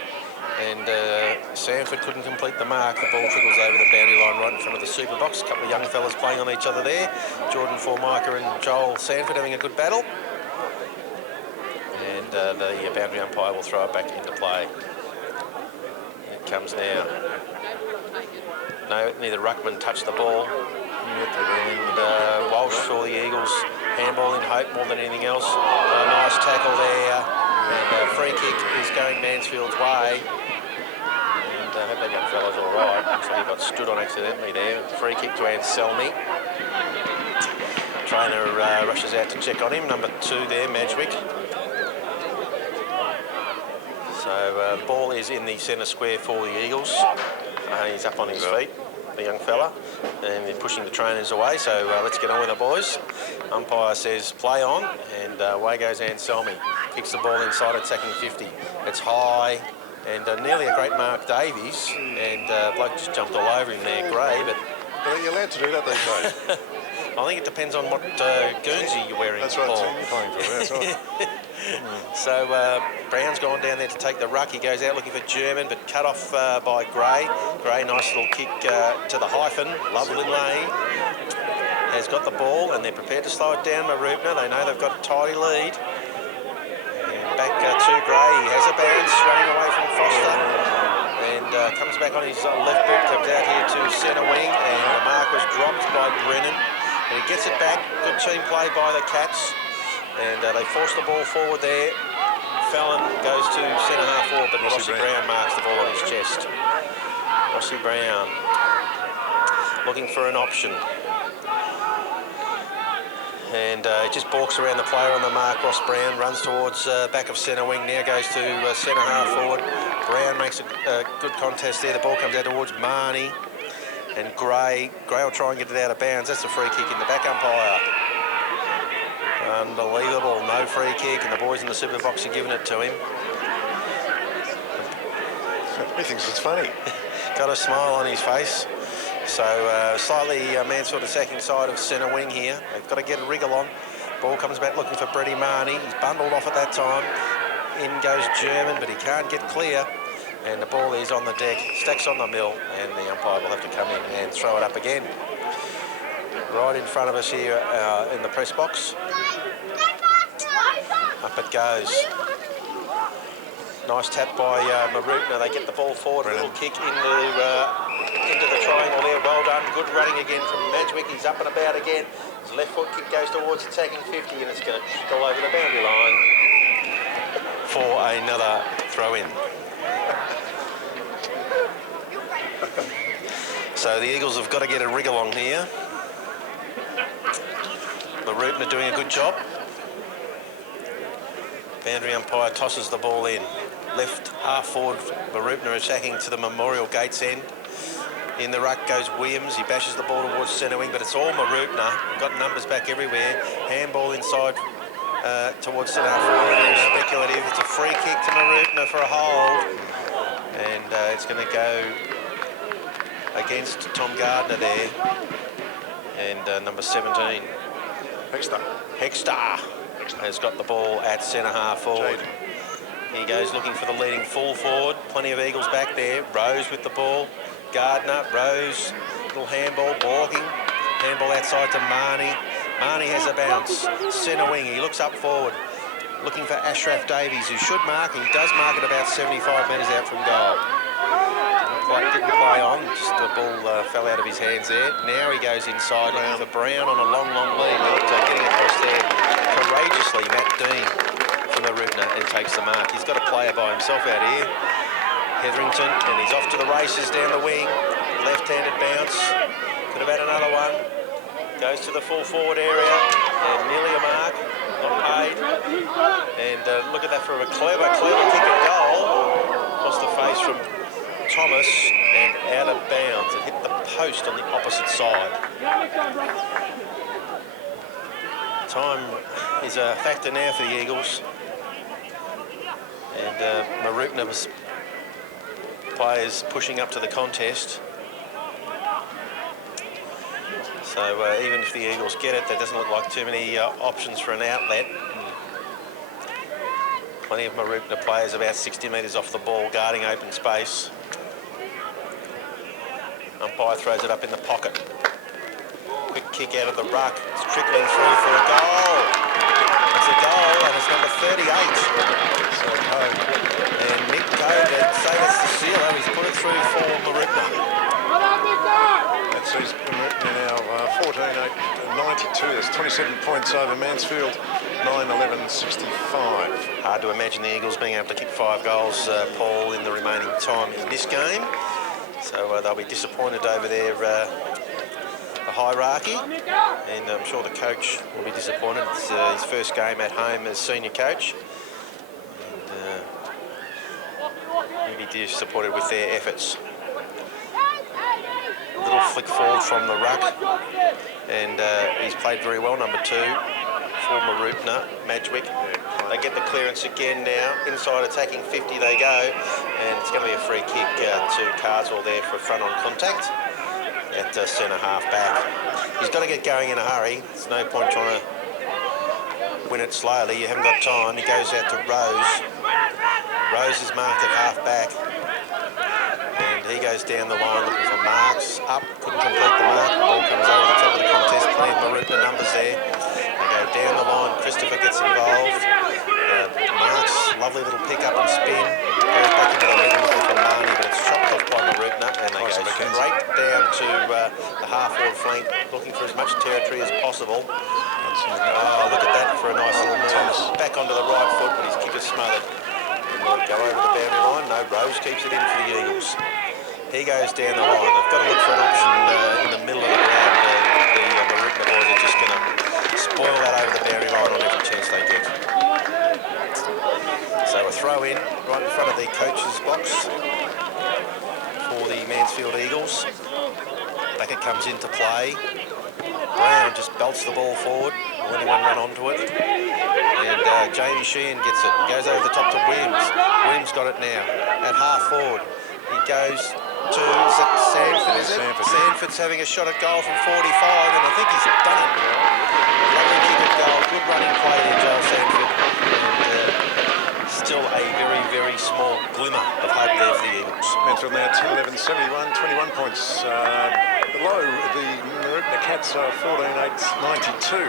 and Sanford couldn't complete the mark. The ball trickles over the boundary line right in front of the super box. A couple of young fellas playing on each other there. Jordan Formica and Joel Sanford having a good battle. And the boundary umpire will throw it back into play. It comes now. No, neither ruckman touched the ball. And Walsh for the Eagles. Handball in hope more than anything else. A nice tackle there. And free kick is going Mansfield's way. And I hope that young fella's all right. So he got stood on accidentally there. Free kick to Anselmi. Trainer rushes out to check on him. Number 2 there, Madgwick. So ball is in the centre square for the Eagles. He's up on his feet, the young fella, and they're pushing the trainers away, so let's get on with it, boys. Umpire says play on, and away goes Anselmi. Kicks the ball inside, attacking 50. It's high, and nearly a great Mark Davies, and bloke just jumped all over him there, Gray, but... Are you allowed to do that these days? I think it depends on what Guernsey you're wearing. That's right, Paul. team you're playing for, that's right. So Brown's gone down there to take the ruck. He goes out looking for German, but cut off by Gray. Gray, nice little kick to the hyphen. Lovelinay has got the ball, and they're prepared to slow it down. Mooroopna, they know they've got a tidy lead. And back to Gray. He has a bounce, running away from Foster. And comes back on his left boot, comes out here to centre wing, and the mark was dropped by Brennan. And he gets it back. Good team play by the Cats. And they force the ball forward there. Fallon goes to centre half forward, but Rossi Brown marks the ball on his chest. Rossi Brown looking for an option. And just balks around the player on the mark. Ross Brown runs towards back of centre wing. Now goes to centre half forward. Brown makes a good contest there. The ball comes out towards Marnie. And Gray will try and get it out of bounds. That's a free kick in the back umpire. Unbelievable, no free kick, and the boys in the super box are giving it to him. He thinks it's funny. Got a smile on his face. So slightly Mansfield attacking side of centre wing here. They've got to get a wriggle on. Ball comes back looking for Brady Marnie. He's bundled off at that time. In goes German, but he can't get clear. And the ball is on the deck, stacks on the mill, and the umpire will have to come in and throw it up again. Right in front of us here in the press box. Up it goes. Nice tap by Mooroopna. They get the ball forward. Brilliant. A little kick into the triangle there. Well done. Good running again from Madgwick. He's up and about again. His left foot kick goes towards attacking 50, and it's going to trickle over the boundary line for another throw-in. So the Eagles have got to get a wriggle on here. Mooroopna doing a good job. Boundary umpire tosses the ball in. Left half forward, Mooroopna attacking to the Memorial Gates end. In the ruck goes Williams. He bashes the ball towards centre wing, but it's all Mooroopna. Got numbers back everywhere. Handball inside towards centre half forward. Speculative. It's a free kick to Mooroopna for a hold. And it's going to go against Tom Gardner there. And number 17. Hexter has got the ball at centre half forward. He goes looking for the leading full forward. Plenty of Eagles back there. Rose with the ball. Gardner, Rose, little handball, balking. Handball outside to Marnie. Marnie has a bounce. Centre wing, he looks up forward. Looking for Ashraf Davies, who should mark. He does mark it about 75 metres out from goal. Didn't play on, just the ball fell out of his hands there. Now he goes inside, looking for Brown on a long, long lead, but getting across there courageously, Matt Dean from the Mooroopna, and takes the mark. He's got a player by himself out here, Hetherington, and he's off to the races down the wing. Left-handed bounce, could have had another one. Goes to the full forward area, and nearly a mark, not paid. And look at that for a clever kick at goal. Across the face from Thomas, and out of bounds. It hit the post on the opposite side. Time is a factor now for the Eagles. And Mooroopna's players pushing up to the contest. So even if the Eagles get it, there doesn't look like too many options for an outlet. Plenty of Mooroopna players about 60 metres off the ball, guarding open space. Umpire throws it up in the pocket. Quick kick out of the ruck. It's trickling through for a goal. It's a goal, and it's number 38. And Nick Code, I'd say that's the sealer. He's put it through for Mooroopna. That sees Mooroopna now 14-8-92. That's 27 points over Mansfield. 9-11-65. Hard to imagine the Eagles being able to kick 5 goals, Paul, in the remaining time in this game. So they'll be disappointed over their the hierarchy, and I'm sure the coach will be disappointed. It's his first game at home as senior coach, and he'll be disappointed with their efforts. flick forward from the ruck, and he's played very well, number 2 for Mooroopna, Madgwick. They get the clearance again now, inside attacking 50 they go, and it's going to be a free kick to Carswell there for front on contact at centre half back. He's got to get going in a hurry. There's no point trying to win it slowly, you haven't got time. He goes out to Rose. Rose is marked at half back, and he goes down the line looking for marks. Up, couldn't complete the mark. Ball comes over the top of the contest, plenty of Mooroopna numbers there. They go down the line, Christopher gets involved. Marks, lovely little pick up and spin. Goes back into the middle looking for Marnie, but it's chopped off by Mooroopna, and they go straight down to the half-forward flank, looking for as much territory as possible. Oh, look at that for a nice little move. Back onto the right foot, but his kick is smothered. Will go over the boundary line. No, Rose keeps it in for the Eagles. He goes down the line. They've got to look for an option in the middle of the ground. The Mooroopna boys are just going to spoil that over the boundary line on every chance they get. So a throw in right in front of the coach's box for the Mansfield Eagles. Backer comes into play. Brown just belts the ball forward. Will anyone run onto it? And Jamie Sheehan gets it. Goes over the top to Williams. Williams got it now at half forward. He goes to, is it Sanford? Is it? Sanford's having a shot at goal from 45, and I think he's done it. Lovely kick at goal. Good running play there, Joel Sanford. And still a very, very small glimmer of hope there for the Eagles. Mansfield now 10-11, 71, 21 points. Below the Mooroopna Cats are 14-8, 92.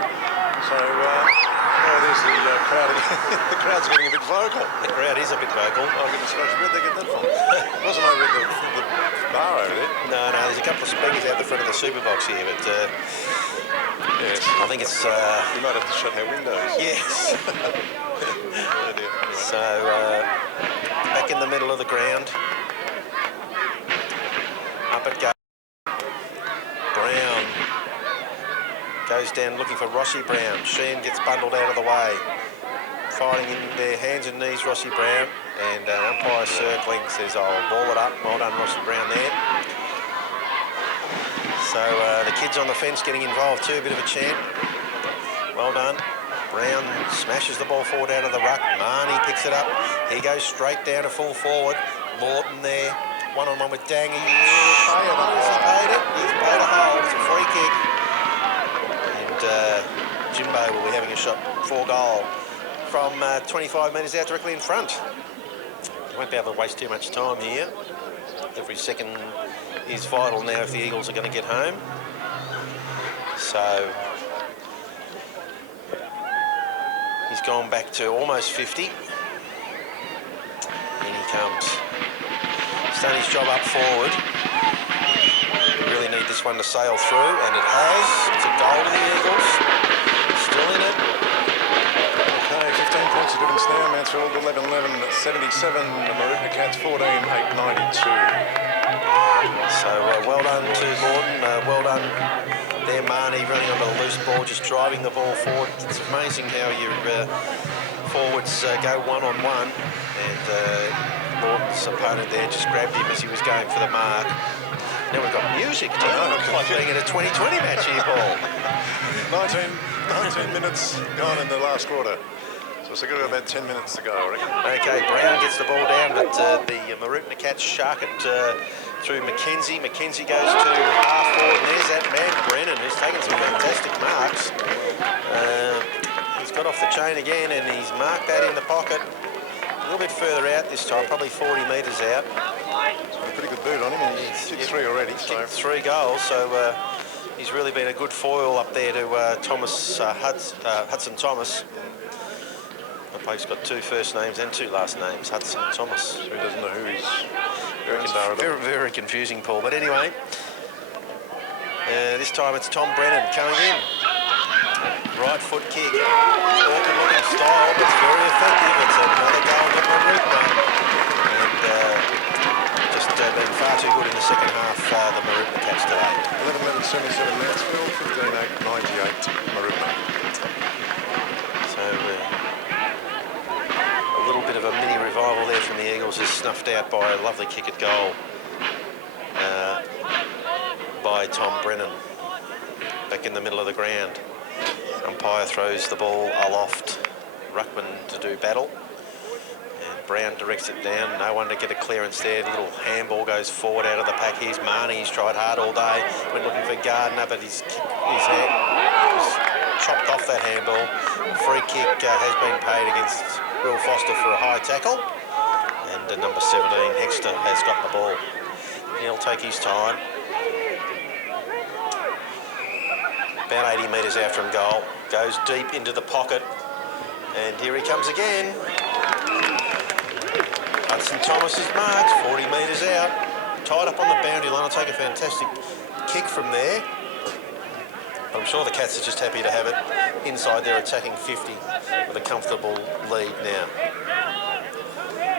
So, there's the crowd. The crowd's getting a bit vocal. The crowd is a bit vocal. Oh, goodness gracious, where'd they get that from? It wasn't over at the bar over there. No, there's a couple of speakers out the front of the super box here, but yes, I think it's... we might have to shut our windows. Yes. Oh dear. So, back in the middle of the ground. Up it goes. Brown goes down looking for Rossi Brown. Sheehan gets bundled out of the way. Fighting in their hands and knees, Rossi Brown. And umpire circling says, "I'll ball it up." Well done, Rossi Brown there. So the kids on the fence getting involved too. A bit of a chant. Well done. Brown smashes the ball forward out of the ruck. Marnie picks it up. He goes straight down to full forward. Lawton there. One-on-one with Dang. He's paid it. He's paid a hold. It's a free kick. And Jimbo will be having a shot for goal from 25 metres out directly in front. Won't be able to waste too much time here. Every second is vital now if the Eagles are going to get home. So he's gone back to almost 50. In he comes. He's done his job up forward. We really need this one to sail through, and it has. It's a goal to the Eagles. Still in it. Okay, 15 points of difference now. Mansfield 11-11, 77. The Mooroopna Cats 14-8, 92. So well done to Gordon. Well done there, Marnie, running onto the loose ball, just driving the ball forward. It's amazing how your forwards go one-on-one, and Gordon's opponent there just grabbed him as he was going for the mark. Now we've got music too. It's like being in a 2020 match here, Paul. 19 minutes gone in the last quarter. So it's got about 10 minutes to go, I reckon. Okay, Brown gets the ball down, but the Mooroopna Cats shark it through Mackenzie. Mackenzie goes to half forward, and there's that man, Brennan, who's taken some fantastic marks. He's got off the chain again, and he's marked that in the pocket. A little bit further out this time, probably 40 metres out. It's got a pretty good boot on him, and he's hit 3 already. So 3 goals, so he's really been a good foil up there to Hudson Thomas. The bloke's got 2 first names and 2 last names, Hudson Thomas. Who doesn't know who he's... Very, very confusing, Paul. But anyway, this time it's Tom Brennan coming in. Right foot kick. Awkward looking style, but it's very effective. It's another goal for Mooroopna. And just been far too good in the second half, the Mooroopna Cats today. 11-11, 77 Mansfield, 15-8, 98 Mooroopna. So a little bit of a mini revival there from the Eagles is snuffed out by a lovely kick at goal by Tom Brennan. Back in the middle of the ground. Umpire throws the ball aloft. Ruckman to do battle. And Brown directs it down. No one to get a clearance there. The little handball goes forward out of the pack. Here's Marnie. He's tried hard all day. Went looking for Gardner, but his hand was chopped off that handball. Free kick has been paid against Will Foster for a high tackle. And number 17, Hexter, has got the ball. He'll take his time. About 80 metres out from goal. Goes deep into the pocket. And here he comes again. Hudson Thomas's marked, 40 metres out. Tied up on the boundary line. I'll take a fantastic kick from there. I'm sure the Cats are just happy to have it inside their attacking 50 with a comfortable lead now.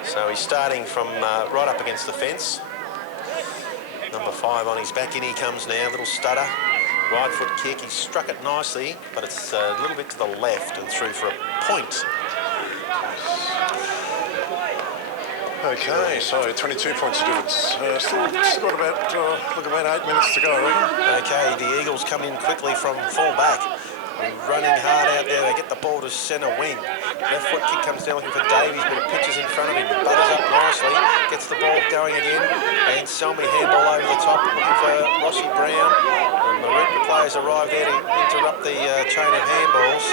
So he's starting from right up against the fence. Number 5 on his back. In he comes now. Little stutter. Right foot kick. He struck it nicely, but it's a little bit to the left and through for a point. Okay, so 22 points of difference. Still got about 8 minutes to go, I reckon. Okay, the Eagles come in quickly from full back. Running hard out there, they get the ball to centre wing. Left foot kick comes down looking for Davies, but it pitches in front of him. Butters up nicely, gets the ball going again. And Selmy handball over the top, looking for Rossi Brown. And the Mooroopna players arrive there to interrupt the chain of handballs.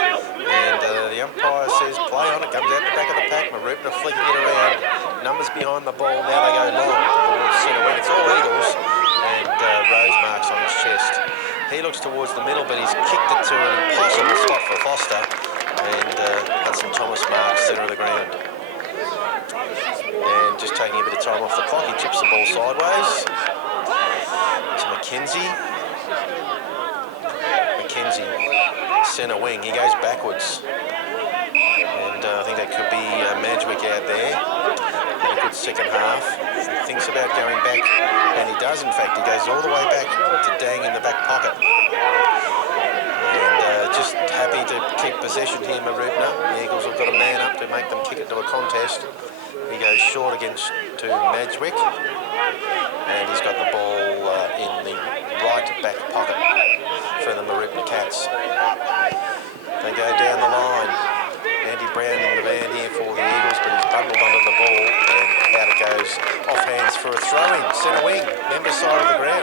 And the umpire says play on, it comes out the back of the pack. Mooroopna flicking it around. Numbers behind the ball, now they go long towards centre wing. It's all Eagles. And Rose marks on his chest. He looks towards the middle, but he's kicked it to an impossible spot for Foster. And Hudson Thomas marks centre of the ground. And just taking a bit of time off the clock, he chips the ball sideways to McKenzie. McKenzie, centre wing, he goes backwards. And I think that could be Madgwick out there. In a good second half. He thinks about going back, and he does in fact. He goes all the way back to Dang in the back pocket. And just happy to keep possession here, Mooroopna. The Eagles have got a man up to make them kick it to a contest. He goes short against to Madgwick, and he's got the ball in the right back pocket for the Mooroopna Cats. They go down the line. Andy Brown in the van here for the Eagles, but he's bundled under the ball, and out it goes off hands for a throw-in. Centre wing, member side of the ground.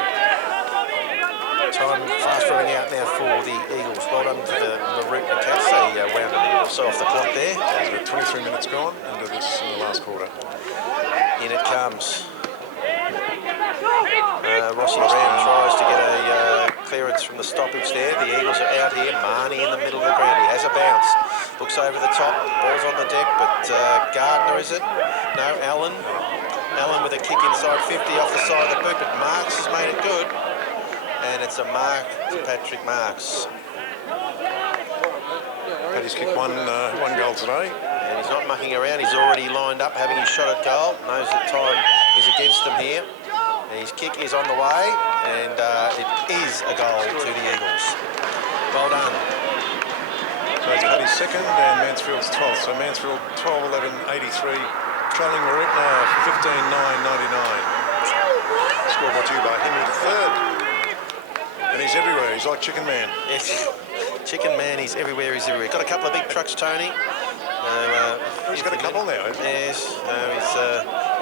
Time fast running out now for the Eagles. Well done to the Mooroopna Cats. They wound it so off the clock there. There's 23 minutes gone into this last quarter. In it comes. Rossi Brown tries to get a clearance from the stoppage there. The Eagles are out here. Marnie in the middle of the ground. He has a bounce. Looks over the top. Ball's on the deck, but Gardner, is it? No, Allen. Allen with a kick inside 50 off the side of the boot, but Marks has made it good. And it's a mark to Patrick Marks. Paddy's kicked one goal today. And he's not mucking around. He's already lined up, having his shot at goal. Knows that time is against him here. And his kick is on the way, and it is a goal to the Eagles. Well done. So it's Paddy's second and Mansfield's 12th. So Mansfield 12-11-83, trailing Mooroopna 15-9-99. Scored by Henry III. And he's everywhere. He's like Chicken Man. Yes. Chicken Man, he's everywhere, he's everywhere. Got a couple of big trucks, Tony. He's got a couple now, hasn't he? Yes. He's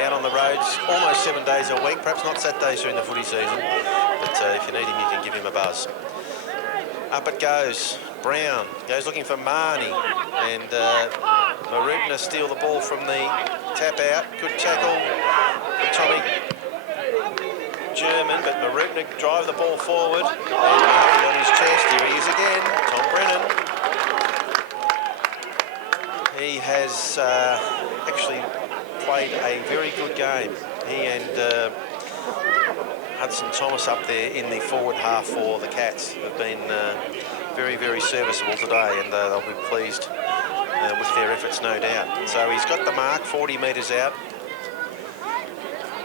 out on the roads almost 7 days a week. Perhaps not Saturdays during the footy season. But if you need him, you can give him a buzz. Up it goes. Brown goes looking for Marnie. And Mooroopna steal the ball from the tap out. Good tackle for Tommy German, but Mooroopna drive the ball forward. And marking on his chest. Here he is again. Tom Brennan. He has actually played a very good game. He and Hudson Thomas up there in the forward half for the Cats have been very, very serviceable today, and they'll be pleased with their efforts, no doubt. So he's got the mark, 40 metres out.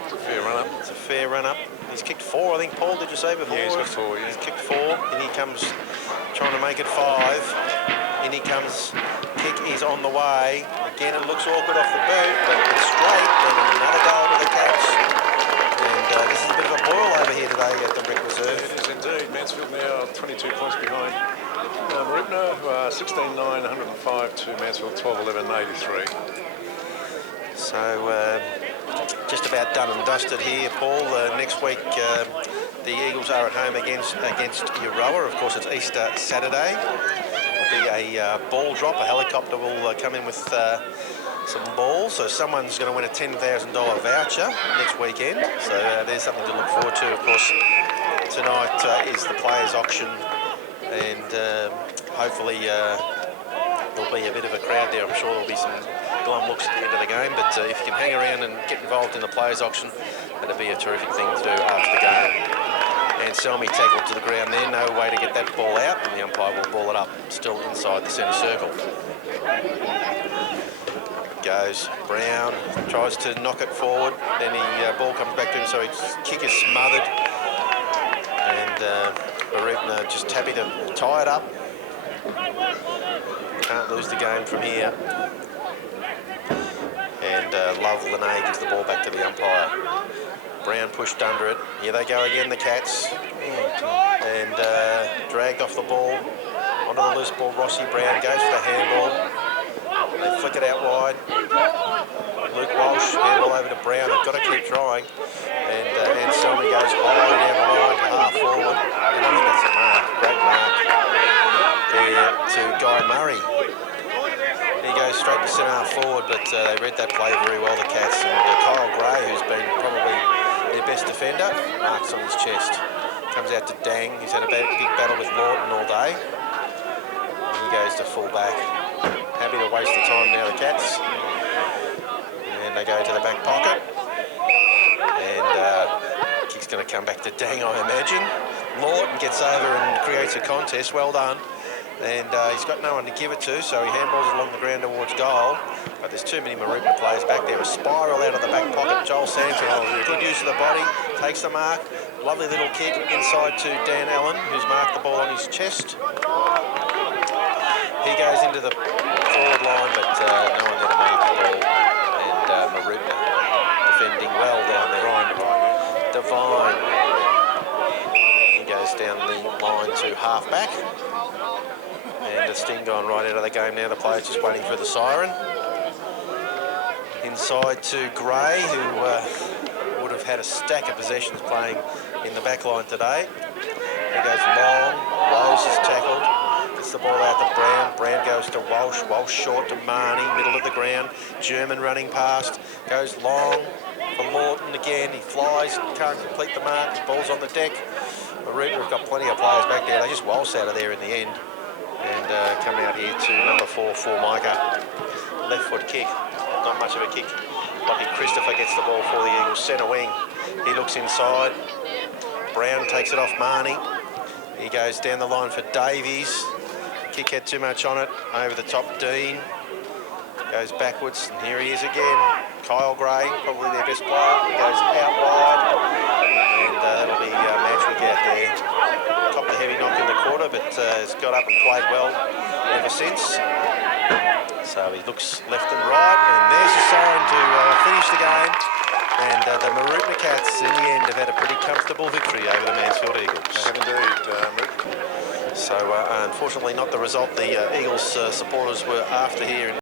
It's a fair run-up. It's a fair run-up. He's kicked 4, I think, Paul, did you say before? Yeah, he's got 4, yeah. He's kicked 4, and he comes trying to make it 5. In he comes, kick is on the way. Again, it looks awkward off the boot, but it's straight, and another goal to the Cats. And this is a bit of a boil over here today at the Brick Reserve. 16-9, 105 to Mansfield, 12-11, 83. So just about done and dusted here, Paul. Next week the Eagles are at home against Euroa. Of course, it's Easter Saturday. There'll be a ball drop. A helicopter will come in with some balls. So someone's going to win a $10,000 voucher next weekend. So there's something to look forward to. Of course, tonight is the players' auction, and hopefully there'll be a bit of a crowd there. I'm sure there'll be some glum looks at the end of the game, but if you can hang around and get involved in the players' auction, that'd be a terrific thing to do after the game. And Selmy tackled to the ground there, no way to get that ball out, and the umpire will ball it up, still inside the centre circle. Goes Brown, tries to knock it forward, then the ball comes back to him, so his kick is smothered, and Mooroopna just happy to tie it up. Can't lose the game from here. And Love Lene gives the ball back to the umpire. Brown pushed under it. Here they go again, the Cats. And dragged off the ball. Onto the loose ball, Rossi. Brown goes for the handball. They flick it out wide. Luke Walsh, handball over to Brown. They've got to keep trying. And Selmy goes high down the line to half forward. And I think that's a mark. Great mark there to Guy Murray. He goes straight to centre half forward, but they read that play very well, the Cats. And Kyle Gray, who's been probably their best defender, marks on his chest. Comes out to Dang. He's had a big battle with Lawton all day. And he goes to full back. Happy to waste the time now, the Cats. And they go to the back pocket. And kick's going to come back to Dang, I imagine. Lawton gets over and creates a contest. Well done. And he's got no one to give it to, so he handballs along the ground towards goal. But there's too many Mooroopna players back there. A spiral out of the back pocket. Joel Sanford, good use of the body, takes the mark. Lovely little kick inside to Dan Allen, who's marked the ball on his chest. He goes into the forward line, but no one there to make the ball. And Mooroopna defending well down there. Divine. He goes down the line to half back. And a sting gone right out of the game now. The players just waiting for the siren. Inside to Gray, who would have had a stack of possessions playing in the back line today. He goes long. Rose is tackled. Gets the ball out to Brown. Brown goes to Walsh. Walsh short to Marnie, middle of the ground. German running past. Goes long for Lawton again. He flies. Can't complete the mark. The ball's on the deck. Mooroopna have got plenty of players back there. They just waltz out of there in the end. And come out here to number 4, Micah. Left foot kick, not much of a kick. Lucky Christopher gets the ball for the Eagles, centre wing. He looks inside. Brown takes it off Marnie. He goes down the line for Davies. Kick had too much on it. Over the top, Dean. Goes backwards, and here he is again. Kyle Gray, probably their best player. Goes out wide. And that'll be Matchwick out there. Topped a heavy knock in the quarter, but has got up and played well ever since. So he looks left and right, and there's a sign to finish the game. And the Mooroopna Cats, in the end, have had a pretty comfortable victory over the Mansfield Eagles. They have indeed, So, unfortunately, not the result the Eagles supporters were after here.